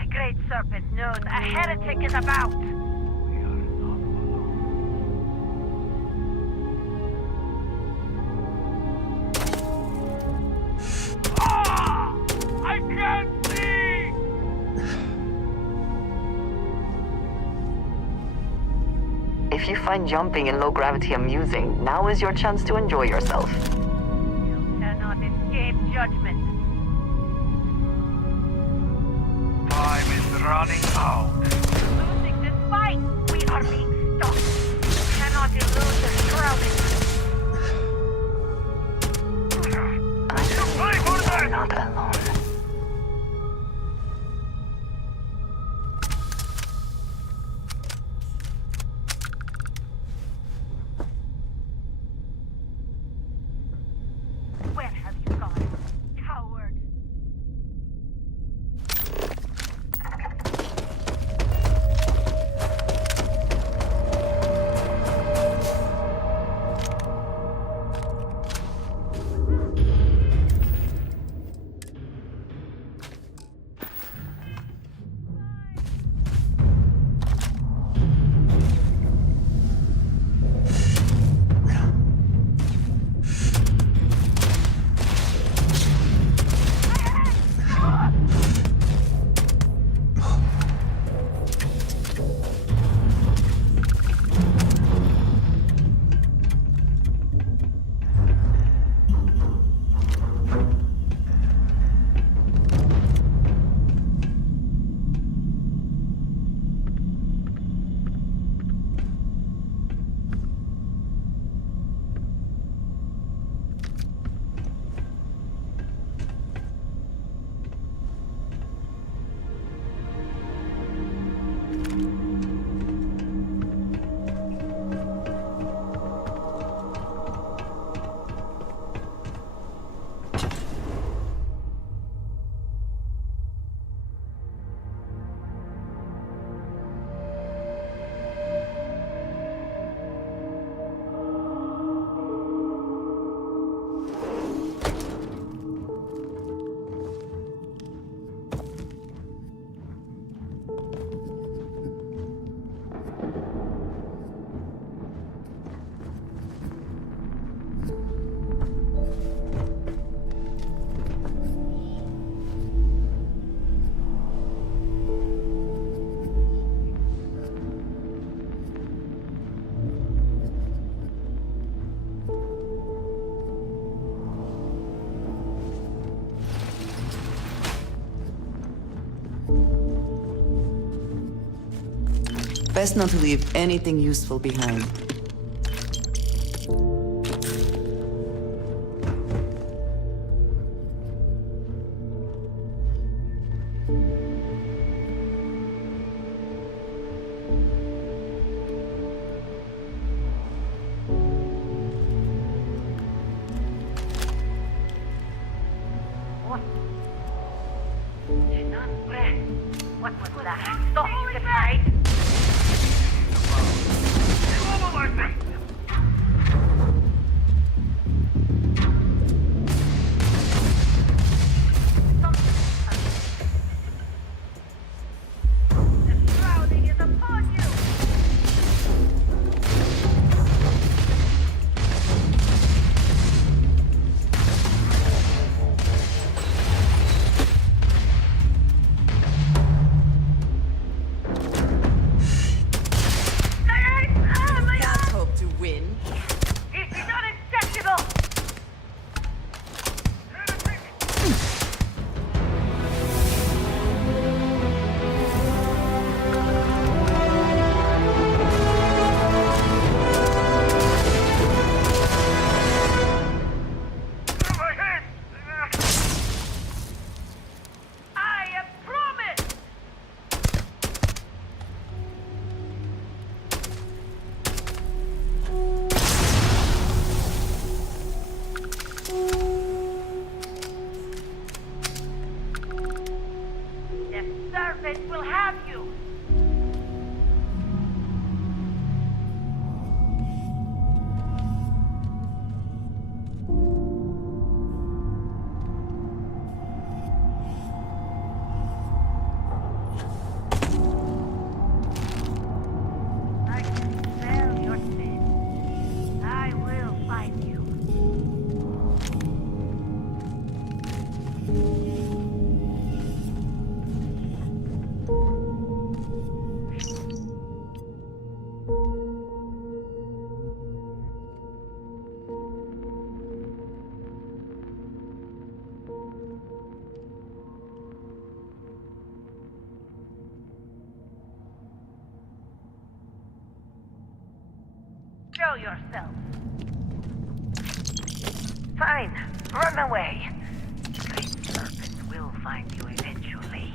Great Serpent knows a heretic is about. I can't see! If you find jumping in low gravity amusing, now is your chance to enjoy yourself. You cannot escape judgment. Time is running out. Losing this fight, we are being stopped. You cannot elude the shrouded. I think you're not alone. Where have you gone, coward? Best not to leave anything useful behind. What was that? Stop the fight! The shrouding is upon you! Can't hope to win. This is unacceptable! I have promised! The serpent will have you! I can smell your sin. I will find you. Show yourself. Fine, run away. Great serpents will find you eventually.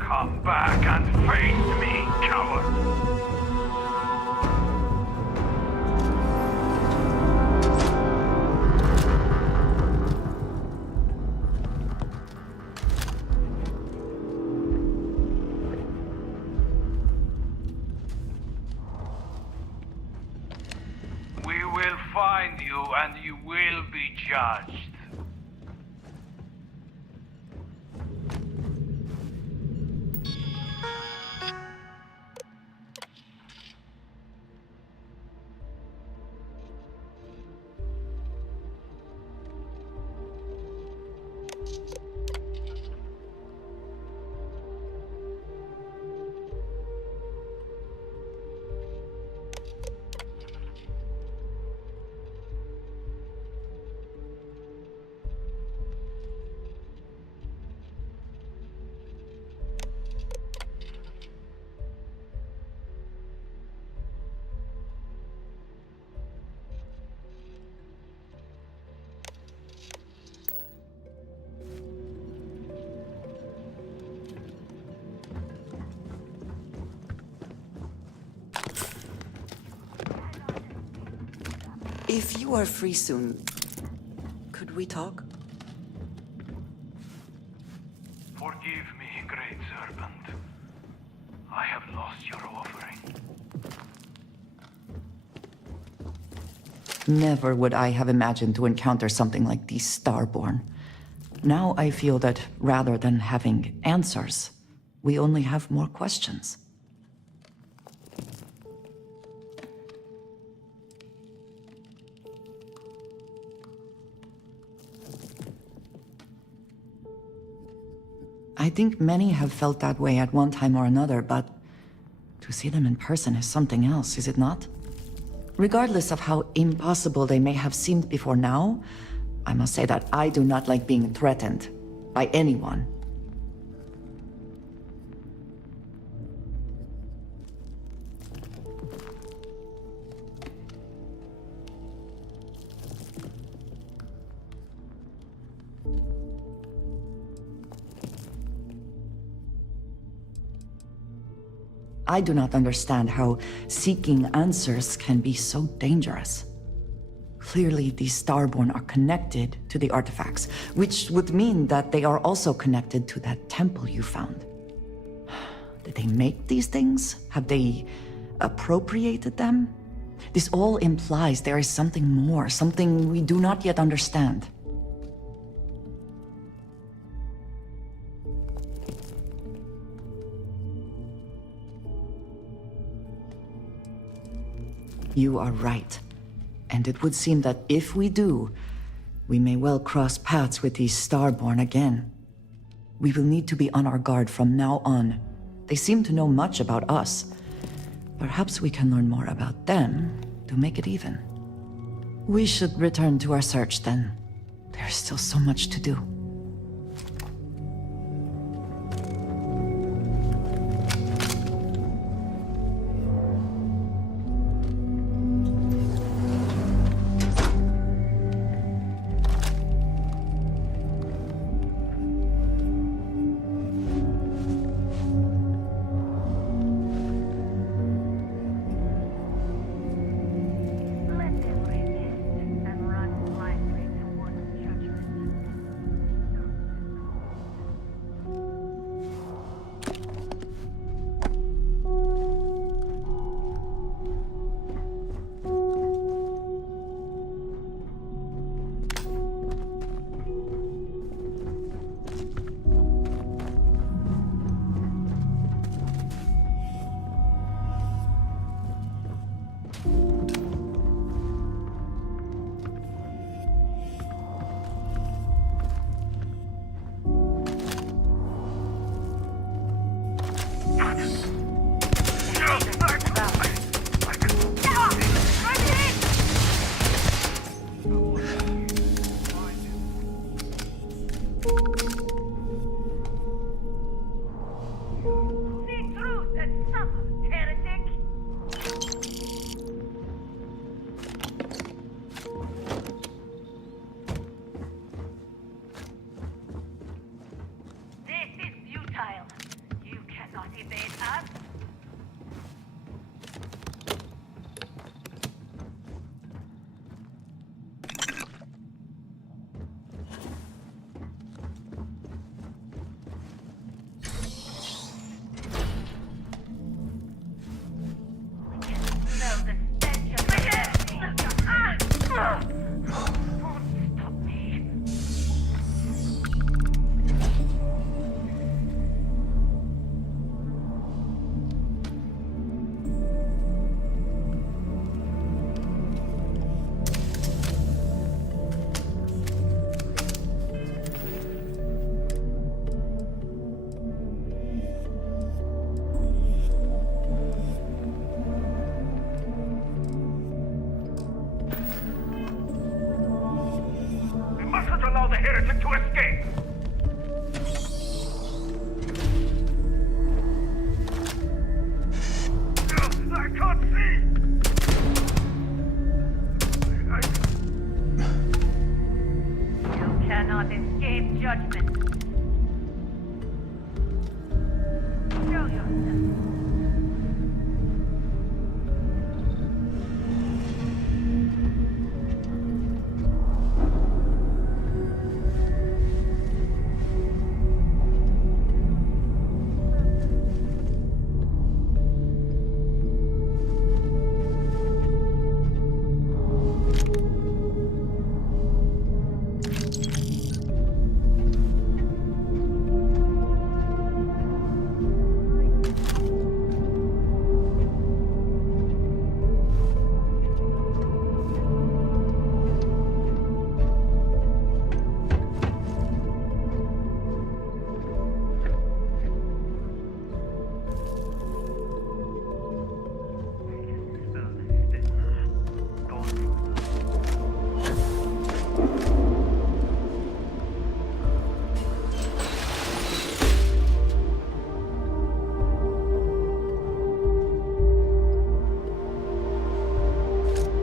Come back and face me, coward! We will find you and you will be judged. If you are free soon, could we talk? Forgive me, great serpent. I have lost your offering. Never would I have imagined to encounter something like these Starborn. Now I feel that rather than having answers, we only have more questions. I think many have felt that way at one time or another, but to see them in person is something else, is it not? Regardless of how impossible they may have seemed before now, I must say that I do not like being threatened by anyone. I do not understand how seeking answers can be so dangerous. Clearly, these Starborn are connected to the artifacts, which would mean that they are also connected to that temple you found. Did they make these things? Have they appropriated them? This all implies there is something more, something we do not yet understand. You are right. And it would seem that if we do, we may well cross paths with these Starborn again. We will need to be on our guard from now on. They seem to know much about us. Perhaps we can learn more about them to make it even. We should return to our search then. There's still so much to do. The heretic to escape! I can't see! You cannot escape judgment. Show yourself.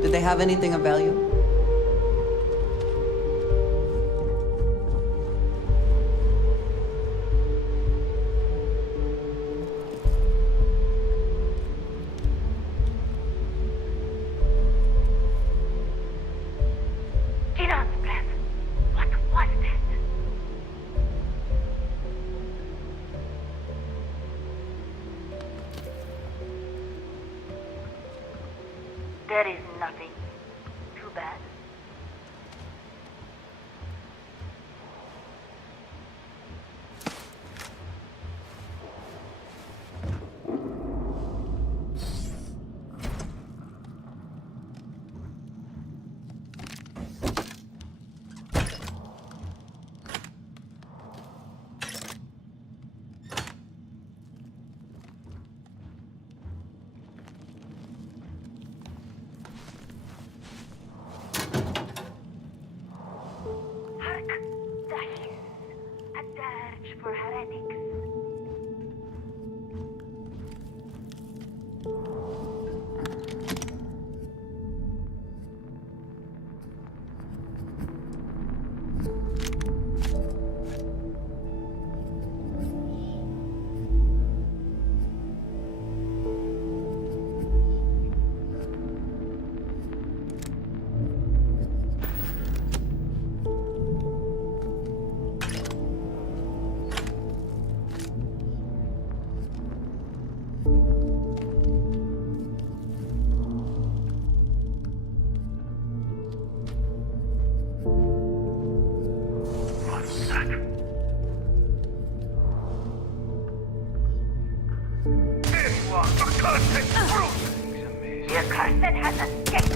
Did they have anything of value? Dinner's breath. What was that? There is nothing. Too bad. Hark! The hiss. A dirge for heretics. What's that? It was a cursed fruit! Your cursed has escaped!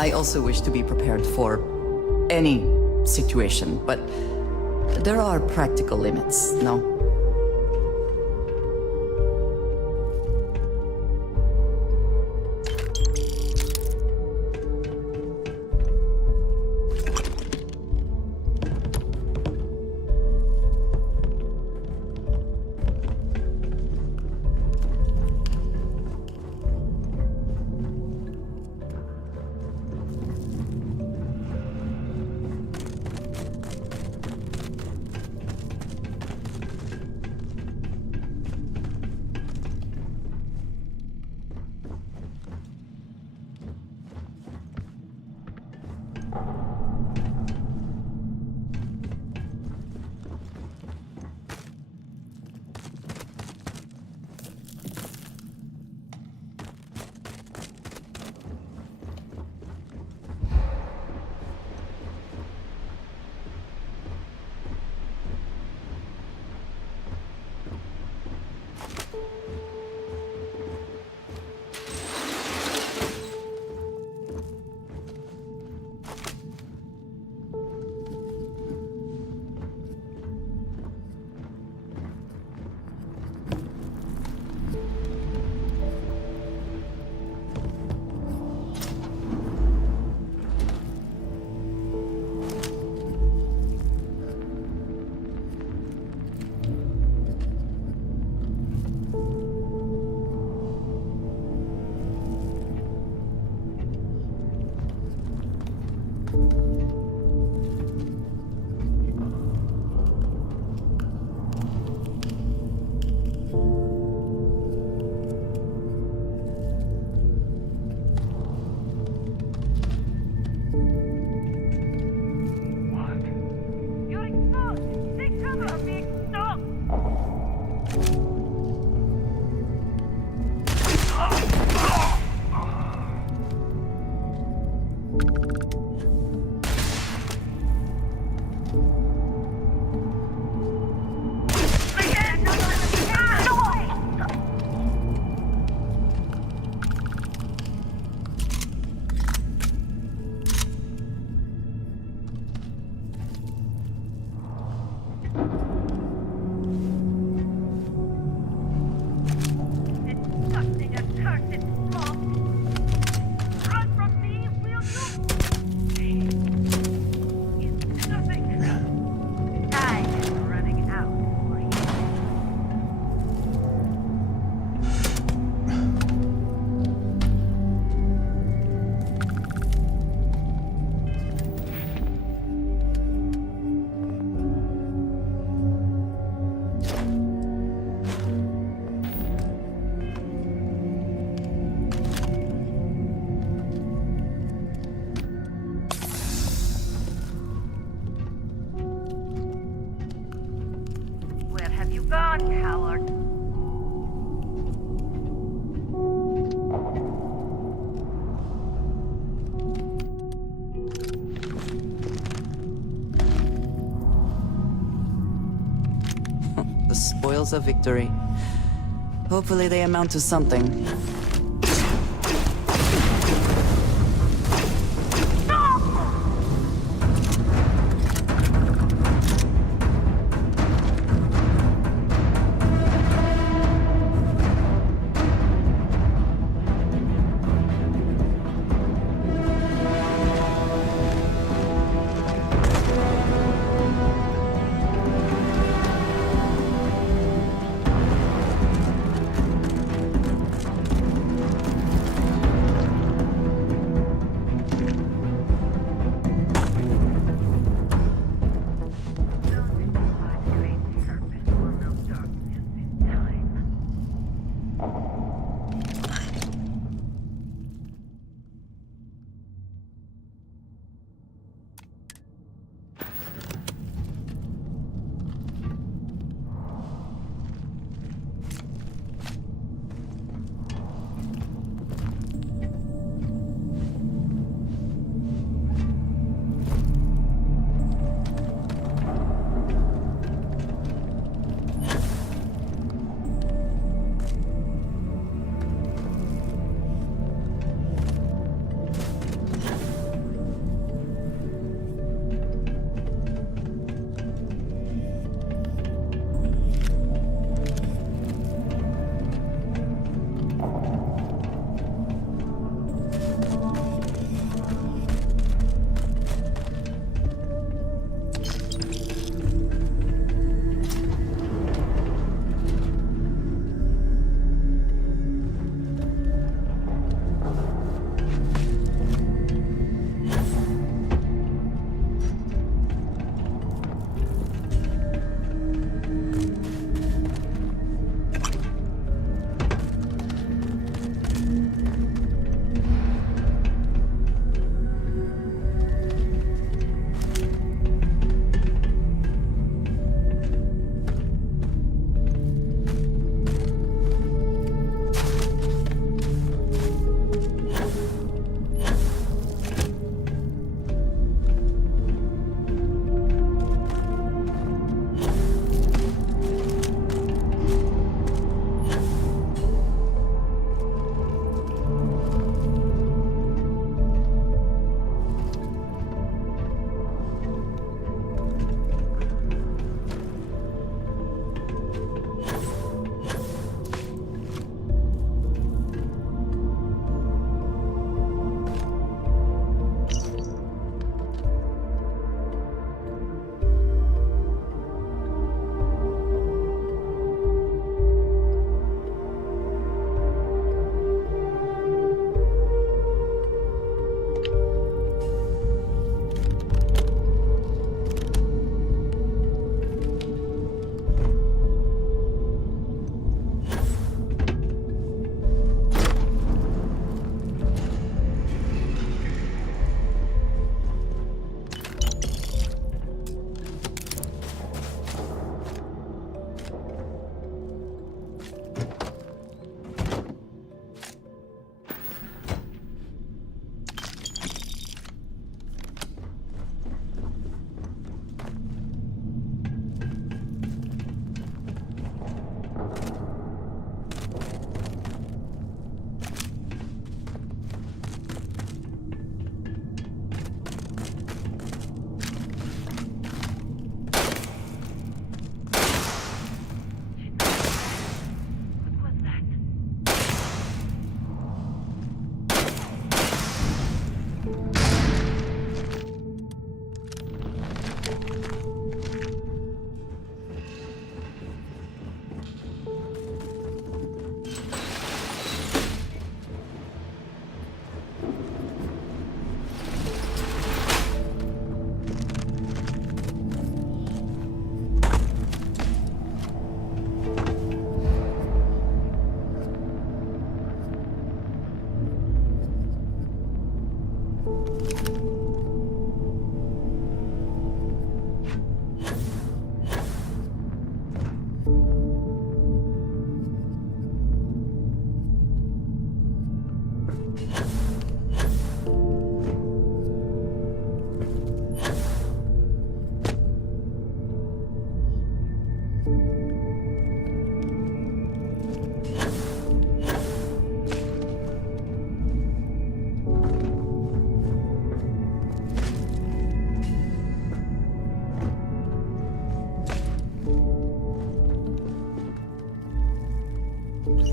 I also wish to be prepared for any situation, but there are practical limits, no? The spoils of victory. Hopefully they amount to something.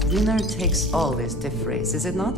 Dinner takes always to phrase, is it not?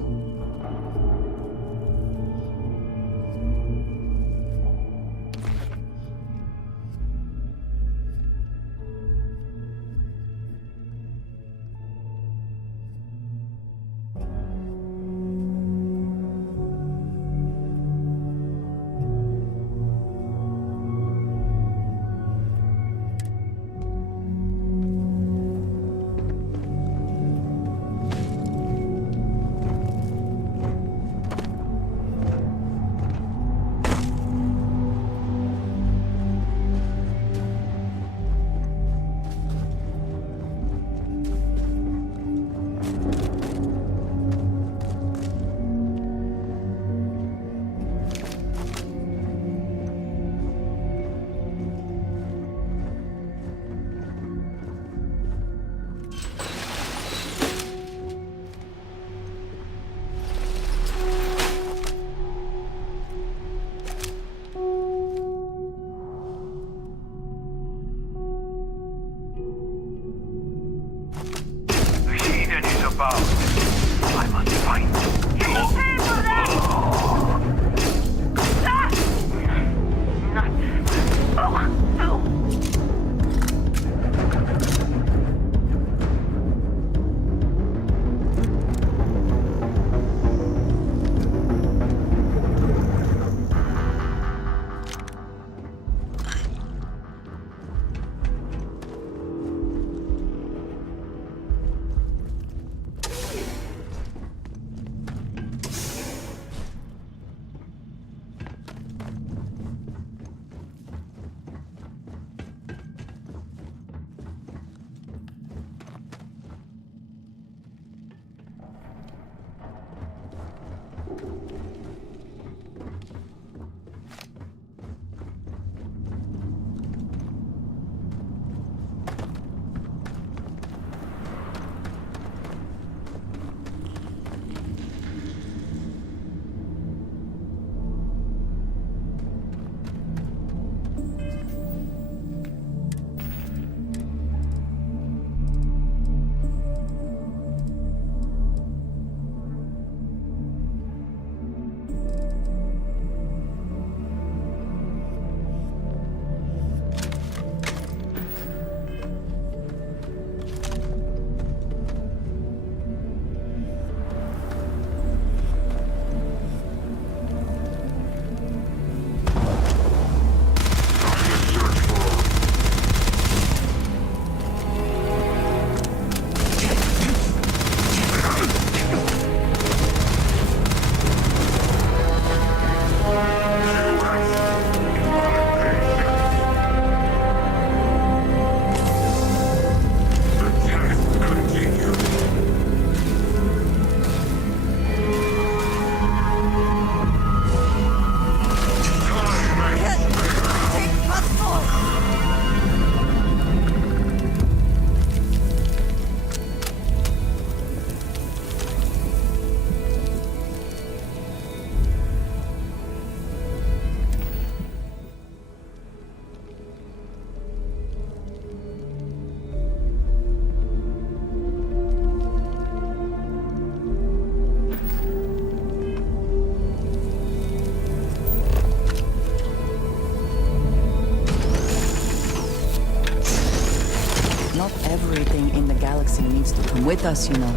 Everything in the galaxy needs to come with us, you know.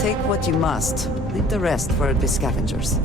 Take what you must. Leave the rest for the scavengers.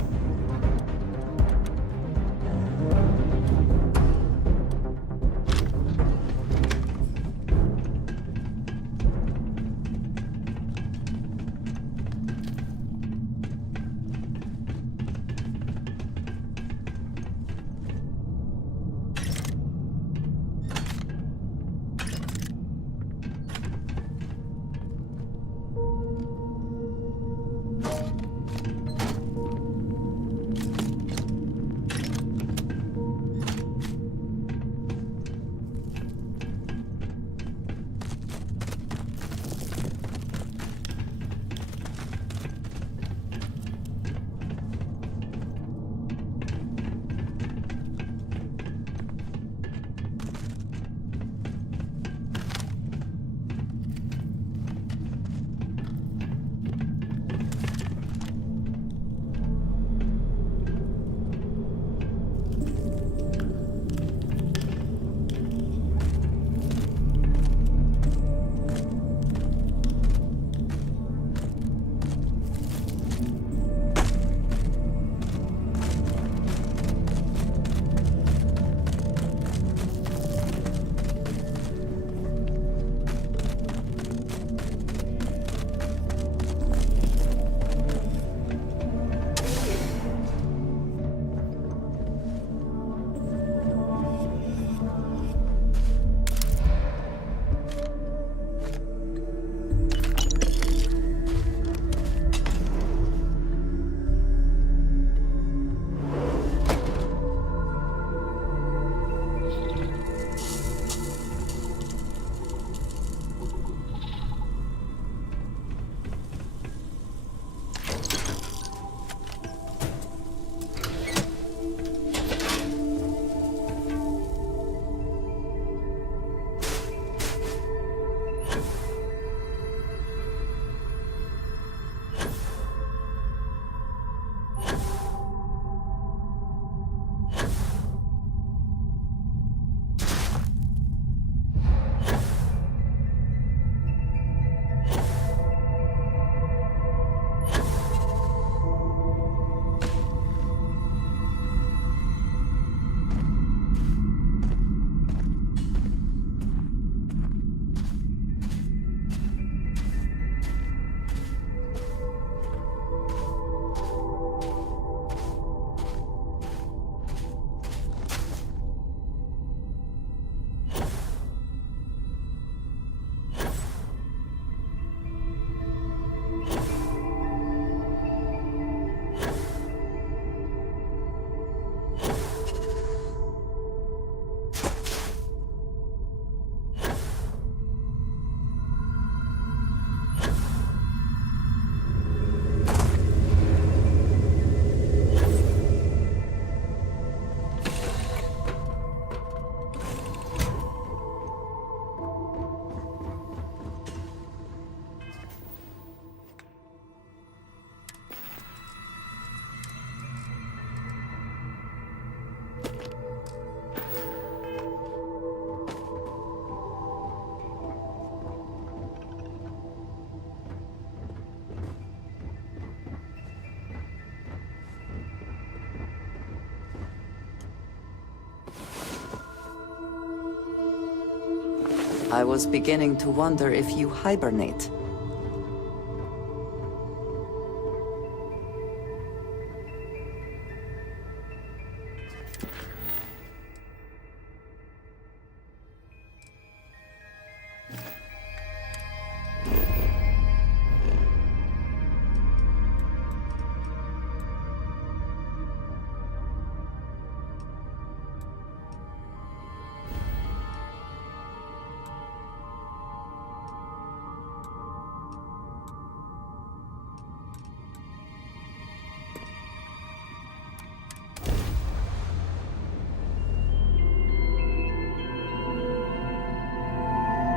I was beginning to wonder if you hibernate.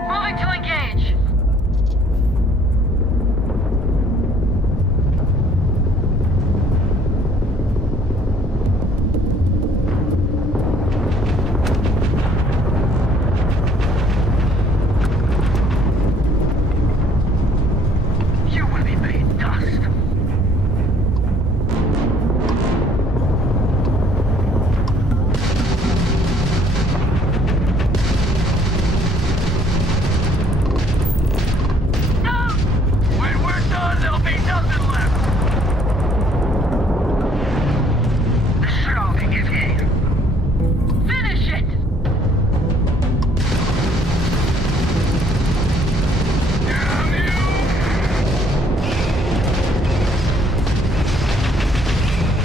Moving to engage. You will be made dust. When we're done, there'll be nothing left. The shrouding is here. Finish it! Damn you!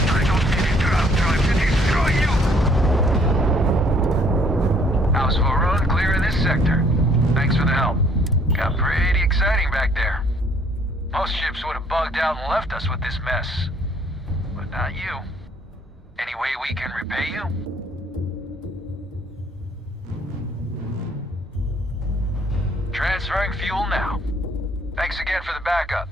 I don't need a drop drive to destroy you! House Varone clear in this sector. Thanks for the help. Got pretty exciting back there. Most ships would have bugged out and left us with this mess. But not you. Any way we can repay you? Transferring fuel now. Thanks again for the backup.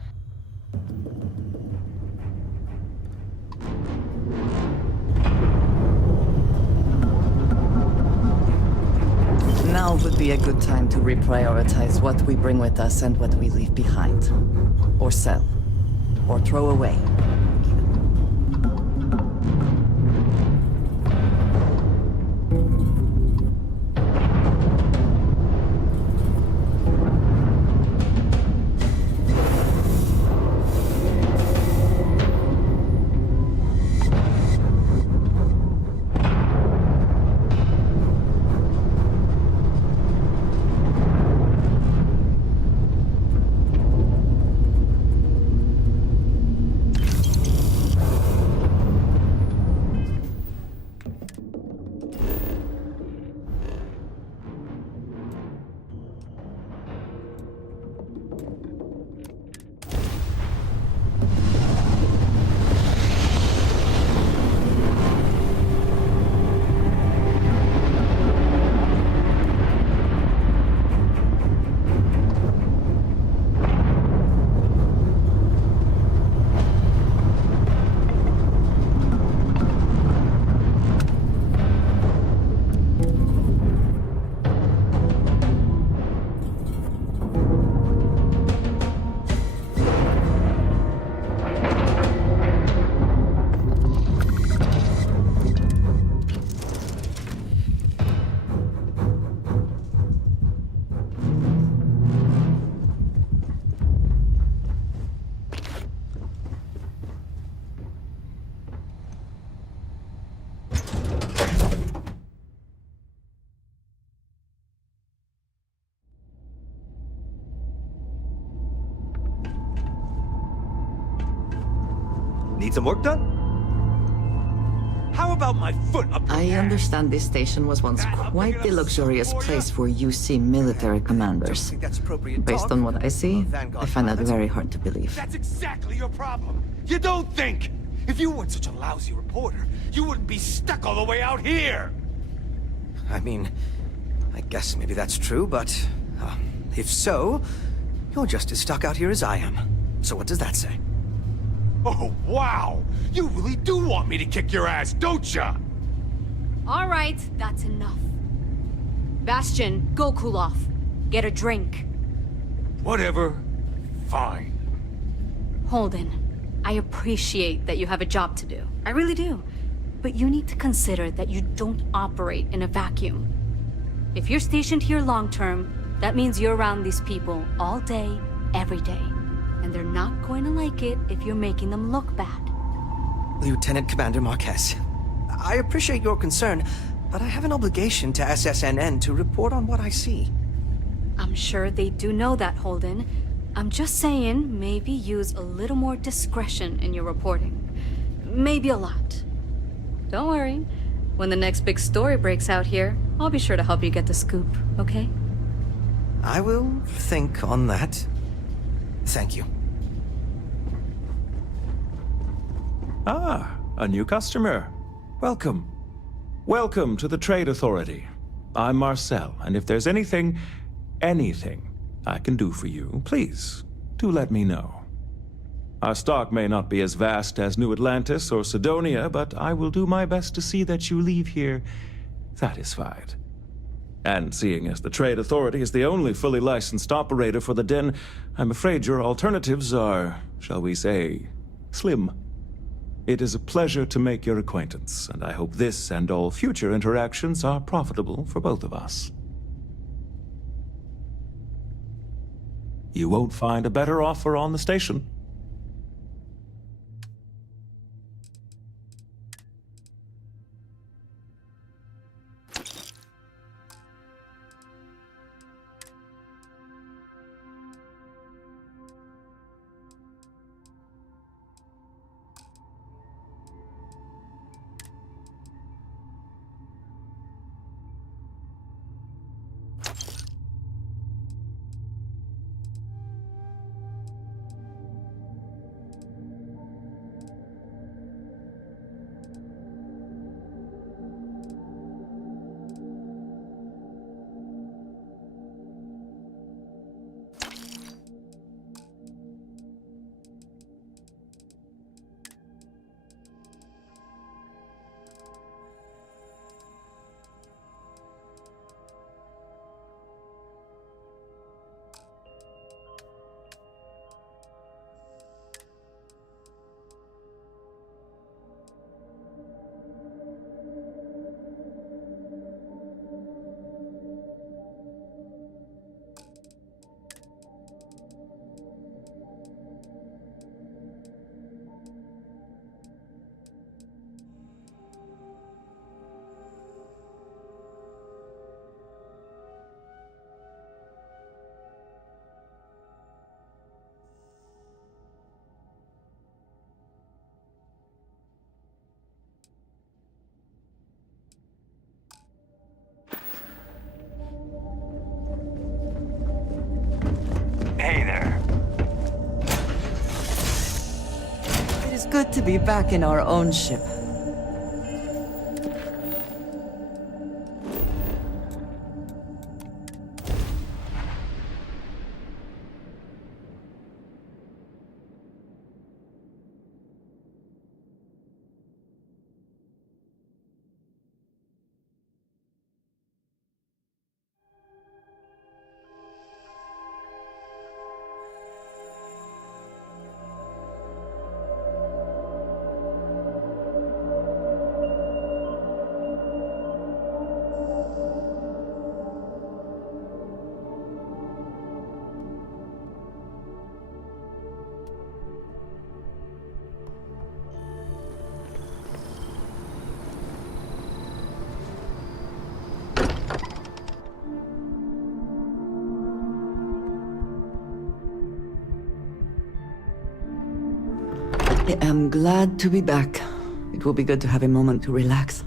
Now would be a good time to reprioritize what we bring with us and what we leave behind. Or sell. Or throw away. Need some work done? How about my foot up your I ass? understand this station was once quite the luxurious place for UC military commanders. Based on what I see, I find that very hard to believe. That's exactly your problem. You don't think. If you weren't such a lousy reporter, you wouldn't be stuck all the way out here. I mean, I guess maybe that's true, but if so, you're just as stuck out here as I am. So what does that say? Oh, wow! You really do want me to kick your ass, don't ya? All right, that's enough. Bastion, go cool off. Get a drink. Whatever. Fine. Holden, I appreciate that you have a job to do. I really do. But you need to consider that you don't operate in a vacuum. If you're stationed here long-term, That means you're around these people all day, every day. And they're not going to like it if you're making them look bad. Lieutenant Commander Marquez, I appreciate your concern, but I have an obligation to SSNN to report on what I see. I'm sure they do know that, Holden. I'm just saying, maybe use a little more discretion in your reporting. Maybe a lot. Don't worry. When the next big story breaks out here, I'll be sure to help you get the scoop, okay? I will think on that. Thank you. Ah, a new customer. Welcome. Welcome to the Trade Authority. I'm Marcel, and if there's anything I can do for you, please, do let me know. Our stock may not be as vast as New Atlantis or Sidonia, but I will do my best to see that you leave here satisfied. And seeing as the Trade Authority is the only fully licensed operator for the Den, I'm afraid your alternatives are, shall we say, slim. It is a pleasure to make your acquaintance, and I hope this and all future interactions are profitable for both of us. You won't find a better offer on the station. Hey there. It is good to be back in our own ship. I am glad to be back. It will be good to have a moment to relax.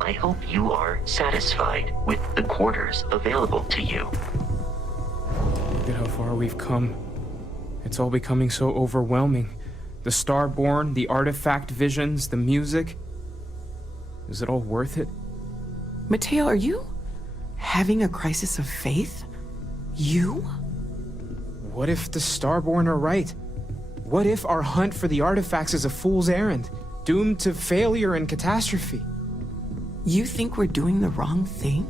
I hope you are satisfied with the quarters available to you. Look at how far we've come. It's all becoming so overwhelming. The Starborn, the artifact visions, the music. Is it all worth it? Mateo, are you having a crisis of faith? You? What if the Starborn are right? What if our hunt for the artifacts is a fool's errand, doomed to failure and catastrophe? You think we're doing the wrong thing?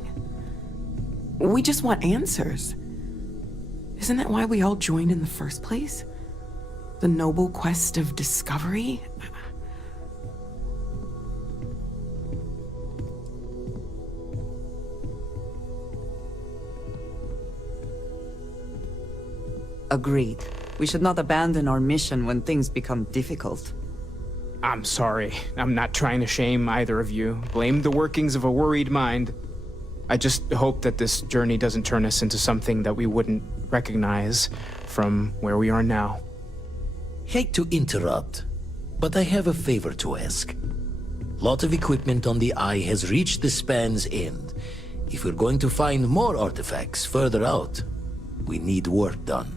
We just want answers. Isn't that why we all joined in the first place? The noble quest of discovery? Agreed. We should not abandon our mission when things become difficult. I'm sorry. I'm not trying to shame either of you. Blame the workings of a worried mind. I just hope that this journey doesn't turn us into something that we wouldn't recognize from where we are now. Hate to interrupt, but I have a favor to ask. Lot of equipment on the Eye has reached the span's end. If we're going to find more artifacts further out, we need work done.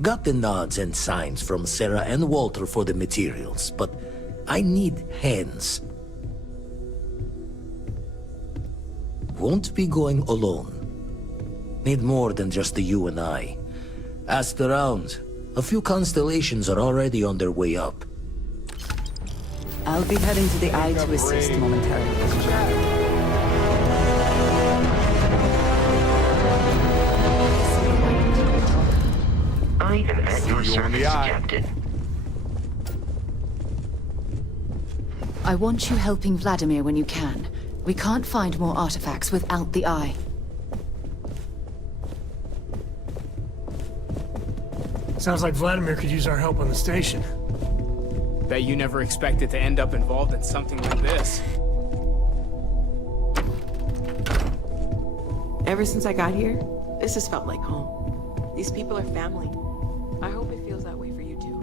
Got the nods and signs from Sarah and Walter for the materials, but I need hands. Won't be going alone. Need more than just the you and I. Asked around. A few constellations are already on their way up. I'll be heading to the Eye to assist momentarily. I am at your service, Captain. I want you helping Vladimir when you can. We can't find more artifacts without the Eye. Sounds like Vladimir could use our help on the station. Bet you never expected to end up involved in something like this. Ever since I got here, this has felt like home. These people are family. I hope it feels that way for you too.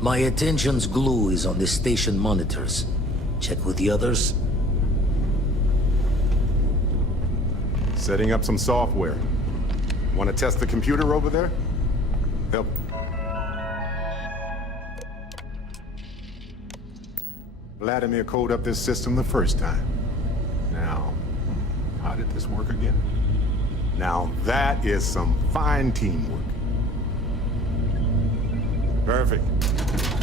My attention's glue is on the station monitors. Check with the others. Setting up some software. Want to test the computer over there? Help. Vladimir coded up this system the first time. Now, how did this work again? Now that is some fine teamwork. Perfect.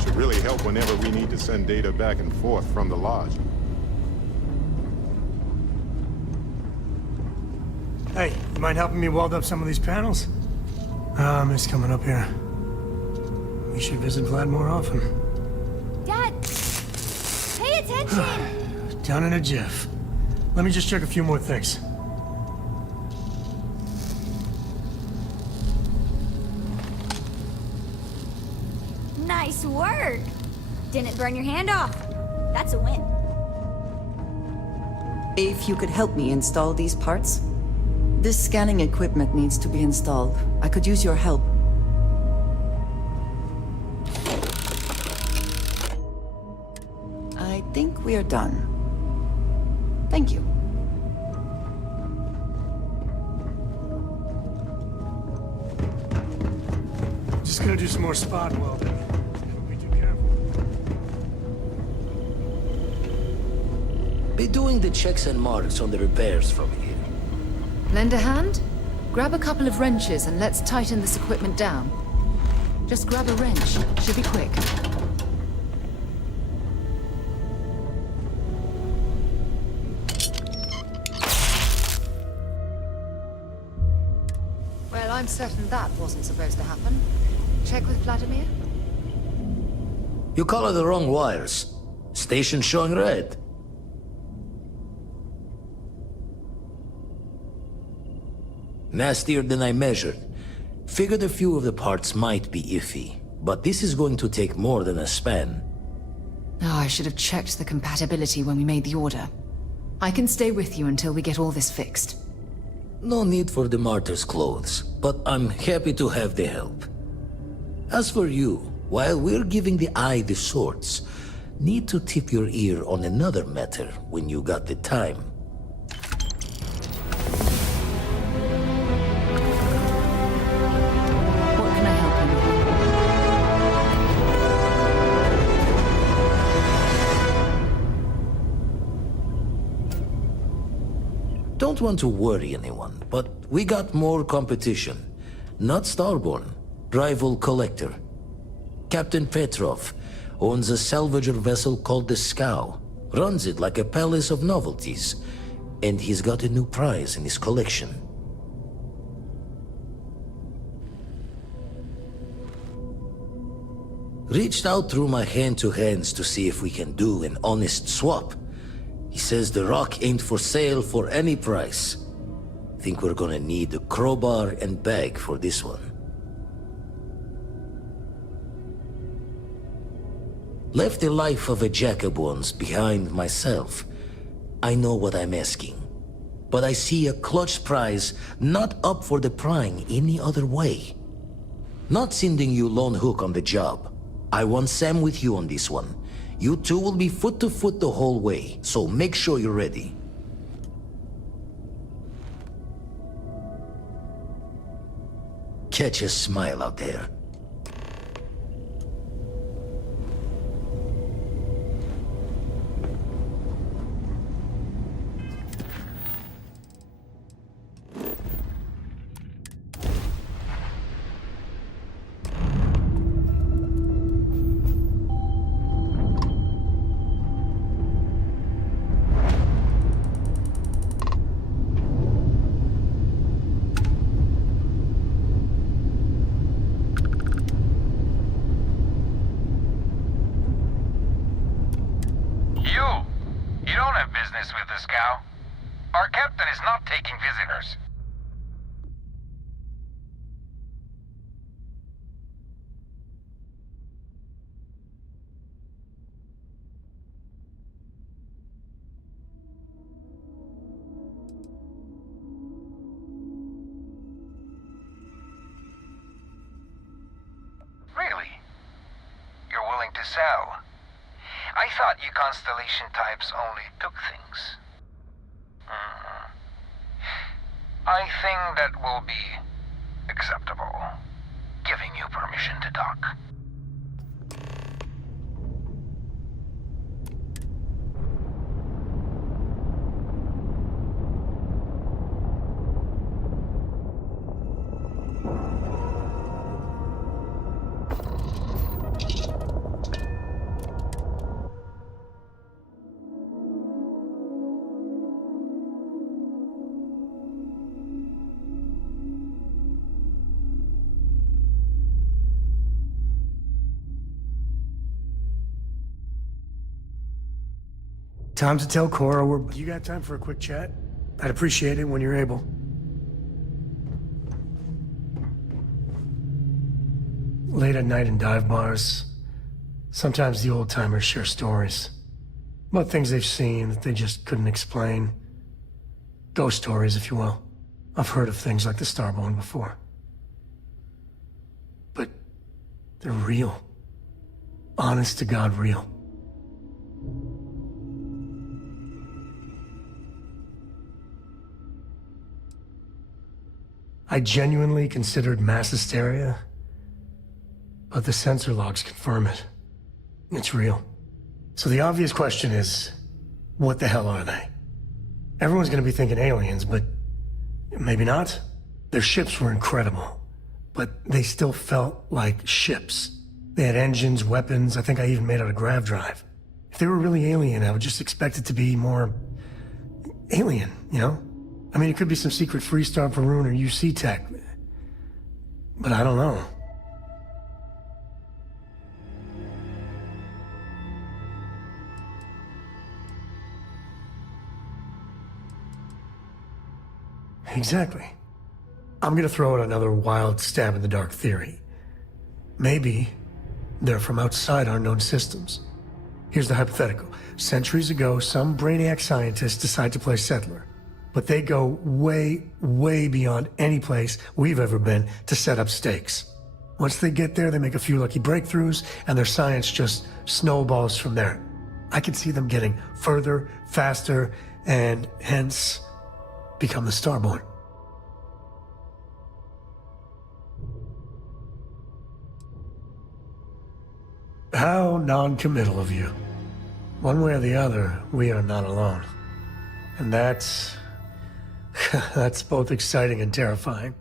Should really help whenever we need to send data back and forth from the lodge. Hey, you mind helping me weld up some of these panels? I miss coming up here. We should visit Vlad more often. attention! Down in a jiff. Let me just check a few more things. Nice work! Didn't burn your hand off. That's a win. If you could help me install these parts? This scanning equipment needs to be installed. I could use your help. I think we are done. Thank you. Just gonna do some more spot welding. Be too careful. Be doing the checks and marks on the repairs from here. Lend a hand? Grab a couple of wrenches and let's tighten this equipment down. Just grab a wrench. Should be quick. Well, I'm certain that wasn't supposed to happen. Check with Vladimir? You color the wrong wires. Station showing red. Nastier than I measured. Figured a few of the parts might be iffy, but this is going to take more than a span. Oh, I should have checked the compatibility when we made the order. I can stay with you until we get all this fixed. No need for the martyr's clothes, but I'm happy to have the help. As for you, while we're giving the eye the swords, need to tip your ear on another matter when you got the time. What can I help you with? Don't want to worry anyone, but we got more competition. Not Starborn, rival collector. Captain Petrov owns a salvager vessel called the Scow. Runs it like a palace of novelties. And he's got a new prize in his collection. Reached out through my hand-to-hands to see if we can do an honest swap. He says the rock ain't for sale for any price. Think we're gonna need a crowbar and bag for this one. Left the life of a jackabones behind myself. I know what I'm asking. But I see a clutch prize not up for the prying any other way. Not sending you lone hook on the job. I want Sam with you on this one. You two will be foot to foot the whole way, so make sure you're ready. Catch a smile out there. You don't have business with the Scow. Our captain is not taking visitors. Really? You're willing to sell? I thought you Constellation types only took things. I think that will be acceptable. Giving you permission to dock. time to tell Cora we're... You got time for a quick chat? I'd appreciate it when you're able. Late at night in dive bars, sometimes the old-timers share stories about things they've seen that they just couldn't explain. Ghost stories, if you will. I've heard of things like the Starborn before. But they're real. Honest to God real. I genuinely considered mass hysteria, but the sensor logs confirm it. It's real. So the obvious question is, what the hell are they? Everyone's gonna be thinking aliens, but maybe not. Their ships were incredible, but they still felt like ships. They had engines, weapons, I think I even made out a grav drive. If they were really alien, I would just expect it to be more... alien, you know? I mean, it could be some secret Freestar Varun or UC tech, but I don't know. Exactly. I'm gonna throw out another wild stab in the dark theory. Maybe they're from outside our known systems. Here's the hypothetical. Centuries ago, some brainiac scientists decide to play settler. But they go way, way beyond any place we've ever been to set up stakes. Once they get there, they make a few lucky breakthroughs, and their science just snowballs from there. I can see them getting further, faster, and hence become the Starborn. How non-committal of you. One way or the other, we are not alone. And that's both exciting and terrifying.